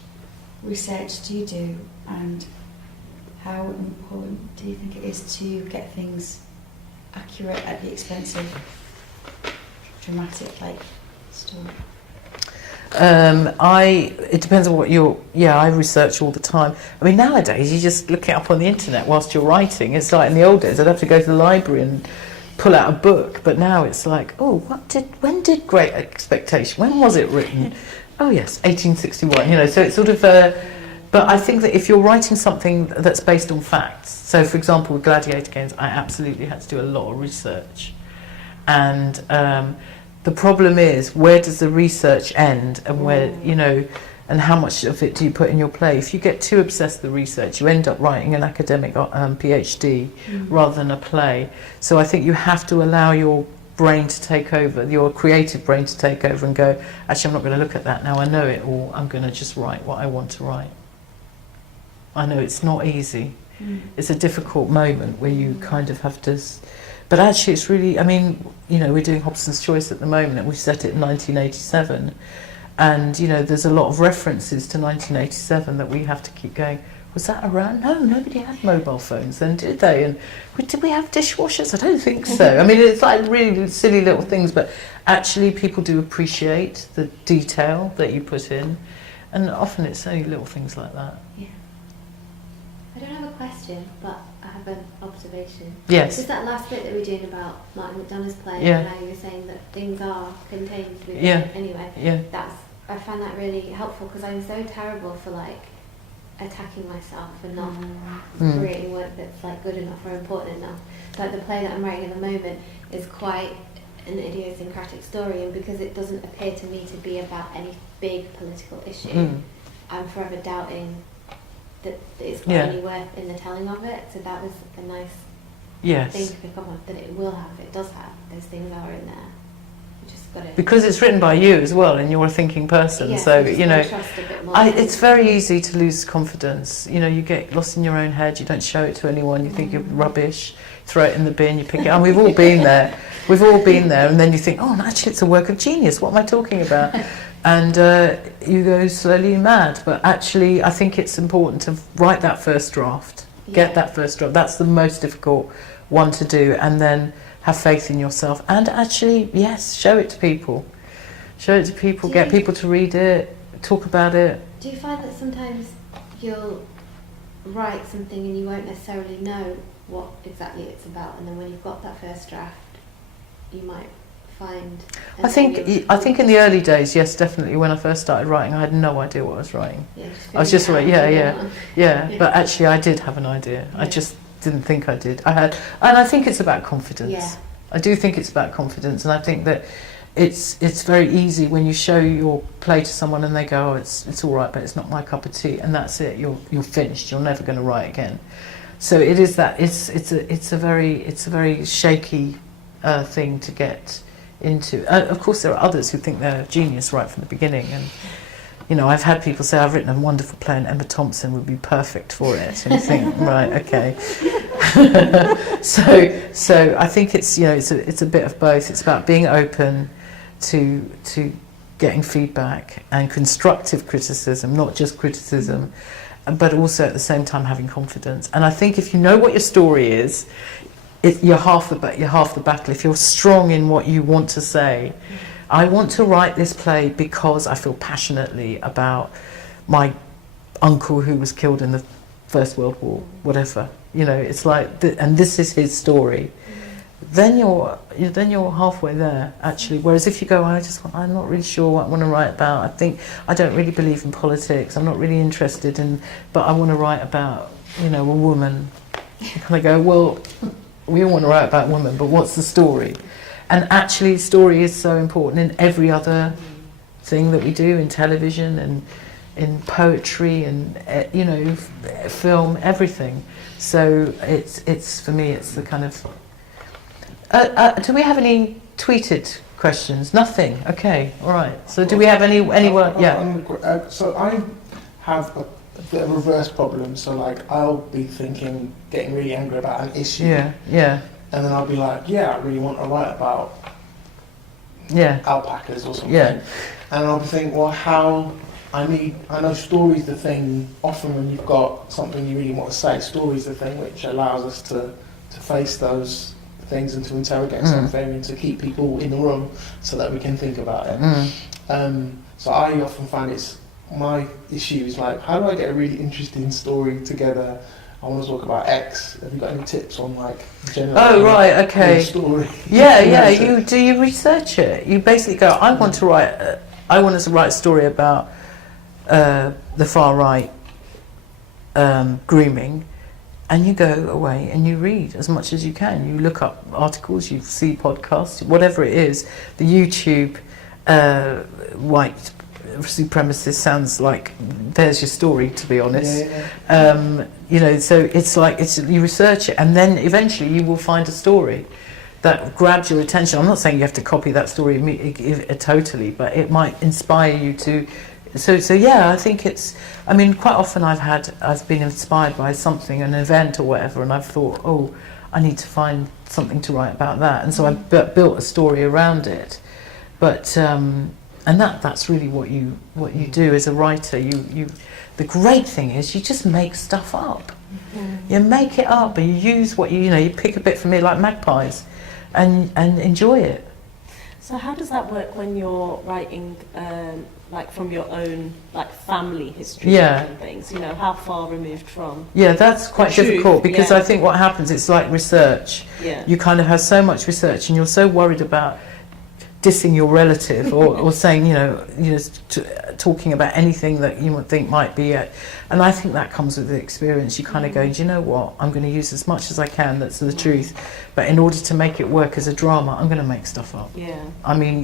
research do you do, and how important do you think it is to get things accurate at the expense of dramatic, story? It depends on what I research all the time. I mean, nowadays you just look it up on the internet whilst you're writing. It's like in the old days I'd have to go to the library and pull out a book, but now it's like, when did Great Expectation, when was it written? Oh yes, 1861, so it's sort of but I think that if you're writing something that's based on facts, so for example with Gladiator Games, I absolutely had to do a lot of research, and the problem is, where does the research end, and where, and how much of it do you put in your play? If you get too obsessed with the research, you end up writing an academic PhD rather than a play. So I think you have to allow your brain to take over, your creative brain to take over and go, actually, I'm not going to look at that now, I know it all, I'm going to just write what I want to write. I know it's not easy. It's a difficult moment where you kind of have to... But actually it's really, I mean, we're doing Hobson's Choice at the moment, and we set it in 1987. And, there's a lot of references to 1987 that we have to keep going, was that around? No, nobody had mobile phones then, did they? And did we have dishwashers? I don't think so. I mean, it's like really silly little things, but actually people do appreciate the detail that you put in. And often it's only little things like that. Yeah. I don't have a question, but I have an observation. Yes. Just that last bit that we're doing about Martin McDonagh's play, Yeah. and how you were saying that things are contained within Yeah. it anyway. Yeah. I find that really helpful because I'm so terrible for like attacking myself and not creating work that's like good enough or important enough. Like the play that I'm writing at the moment is quite an idiosyncratic story, and because it doesn't appear to me to be about any big political issue, I'm forever doubting that it's got any worth in the telling of it. So that was a nice thing to pick up on, that it will have, it does have, those things are in there. You just got to... Because it's written by you as well, and you're a thinking person, so, you know, it's very easy to lose confidence. You know, you get lost in your own head, you don't show it to anyone, you think you're rubbish, throw it in the bin, you pick it up, and we've all been there. We've all been there, and then you think, oh, actually it's a work of genius, what am I talking about? And you go slowly mad. But actually, I think it's important to write that first draft, get that first draft. That's the most difficult one to do, and then have faith in yourself. And actually, yes, show it to people. Show it to people, get people to read it, talk about it. Do you find that sometimes you'll write something and you won't necessarily know what exactly it's about, and then when you've got that first draft, you might find... I think in the early days, yes, definitely. When I first started writing, I had no idea what I was writing. I was just like, yeah. But actually, I did have an idea. I just didn't think I did. And I think it's about confidence. Yeah. I do think it's about confidence, and I think that it's very easy when you show your play to someone and they go, oh, it's all right, but it's not my cup of tea, and that's it. You're finished. You're never going to write again. So it is that. It's a very shaky thing to get into. Of course, there are others who think they're a genius right from the beginning, and you know, I've had people say, I've written a wonderful play and Emma Thompson would be perfect for it, and you think, right, okay. so I think it's, you know, it's a bit of both. It's about being open to getting feedback and constructive criticism, not just criticism, but also at the same time having confidence. And I think if you know what your story is, you're half the battle. If you're strong in what you want to say, I want to write this play because I feel passionately about my uncle who was killed in the First World War, whatever. You know, it's like, and this is his story. Then you're halfway there, actually. Whereas if you go, I'm not really sure what I want to write about. I don't really believe in politics. I'm not really interested in, but I want to write about, you know, a woman. And I go, well, we all want to write about women, but what's the story? And actually, story is so important in every other thing that we do, in television and in poetry and you know, film, everything. So it's for me, it's the kind of. Do we have any tweeted questions? Nothing. Okay. All right. So do we have anyone? Yeah. So I have a bit of a reverse problem. So like, I'll be getting really angry about an issue. Yeah. And then I'll be like, I really want to write about alpacas or something. Yeah. And I'll be thinking, well, I know story's the thing. Often when you've got something you really want to say, story's the thing which allows us to face those things and to interrogate something and to keep people in the room so that we can think about it. So I often find my issue is like, how do I get a really interesting story together? I want to talk about X. Have you got any tips on like generating story? Yeah. You research it. You basically go, I want to write a story about the far right grooming, and you go away and you read as much as you can. You look up articles, you see podcasts, whatever it is. The YouTube white supremacist sounds like there's your story, to be honest. You know, so it's like you research it, and then eventually you will find a story that grabs your attention. I'm not saying you have to copy that story totally, but it might inspire you to. So yeah, I think it's. I mean, quite often I've been inspired by something, an event or whatever, and I've thought, oh, I need to find something to write about that, and so I built a story around it. But and that's really what you do as a writer. The great thing is you just make stuff up. You make it up, and you use what you pick a bit from it, like magpies, and enjoy it. So how does that work when you're writing like from your own like family history Yeah. and things, you know, how far removed from. Yeah, that's quite Truth, difficult because yeah. I think what happens, it's like research. Yeah. You kind of have so much research and you're so worried about dissing your relative or saying, talking about anything that you would think might be it. And I think that comes with the experience. You kind of go, do you know what? I'm going to use as much as I can that's the truth. But in order to make it work as a drama, I'm going to make stuff up. Yeah. I mean,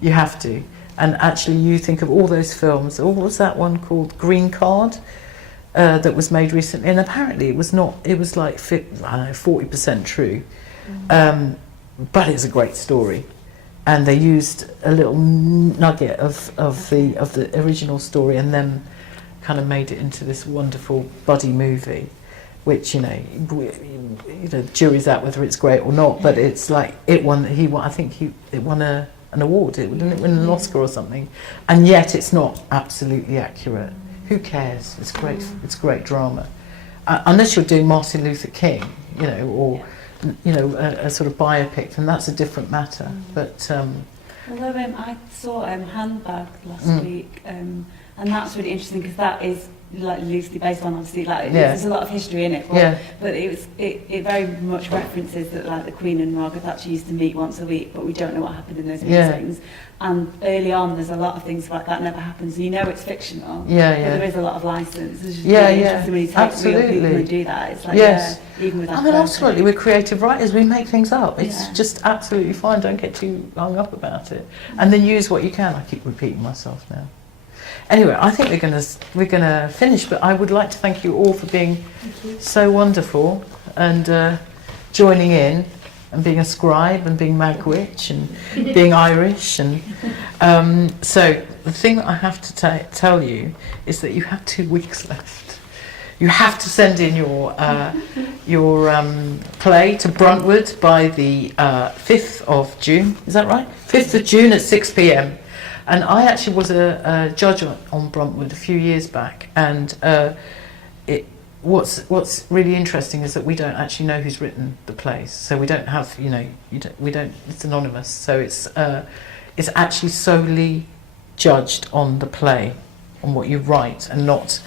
you have to. And actually, you think of all those films. What was that one called? Green Card, that was made recently. And apparently it was not, it was like, 40% true. But it's a great story. And they used a little nugget of the original story and then kind of made it into this wonderful buddy movie, which the jury's out whether it's great or not. But it's like it won. It won an award. Didn't it win an Oscar or something? And yet it's not absolutely accurate. Who cares? It's great. It's great drama, unless you're doing Martin Luther King, or. A sort of biopic, and that's a different matter. But although I saw Handbag last week, and that's really interesting because that is like loosely based on, obviously, like there's a lot of history in it. But it very much references that like the Queen and Margaret Thatcher used to meet once a week, but we don't know what happened in those meetings. And early on, there's a lot of things like that never happens. You know it's fictional, but there is a lot of license. It's just really interesting when you take real people and do that. It's like, even with that. Ultimately, we're creative writers. We make things up. It's just absolutely fine. Don't get too hung up about it. And then use what you can. I keep repeating myself now. Anyway, I think we're gonna finish. But I would like to thank you all for being so wonderful and joining in. And being a scribe and being Magwitch and being Irish and so the thing that I have to tell you is that you have 2 weeks left. You have to send in your play to Bruntwood by the 5th of June. Is that right? 5th of June at 6 p.m. And I actually was a judge on Bruntwood a few years back, and What's really interesting is that we don't actually know who's written the plays, so we don't have, we don't. It's anonymous, so it's actually solely judged on the play, on what you write, and not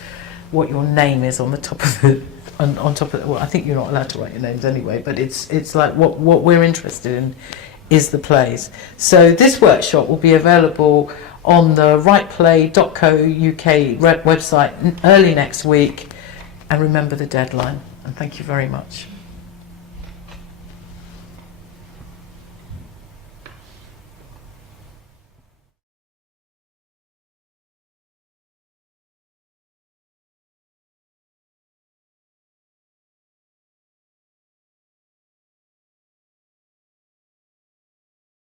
what your name is on the top of it. On top of, well, I think you're not allowed to write your names anyway, but it's like what we're interested in is the plays. So this workshop will be available on the writeplay.co.uk website early next week. And remember the deadline. And thank you very much.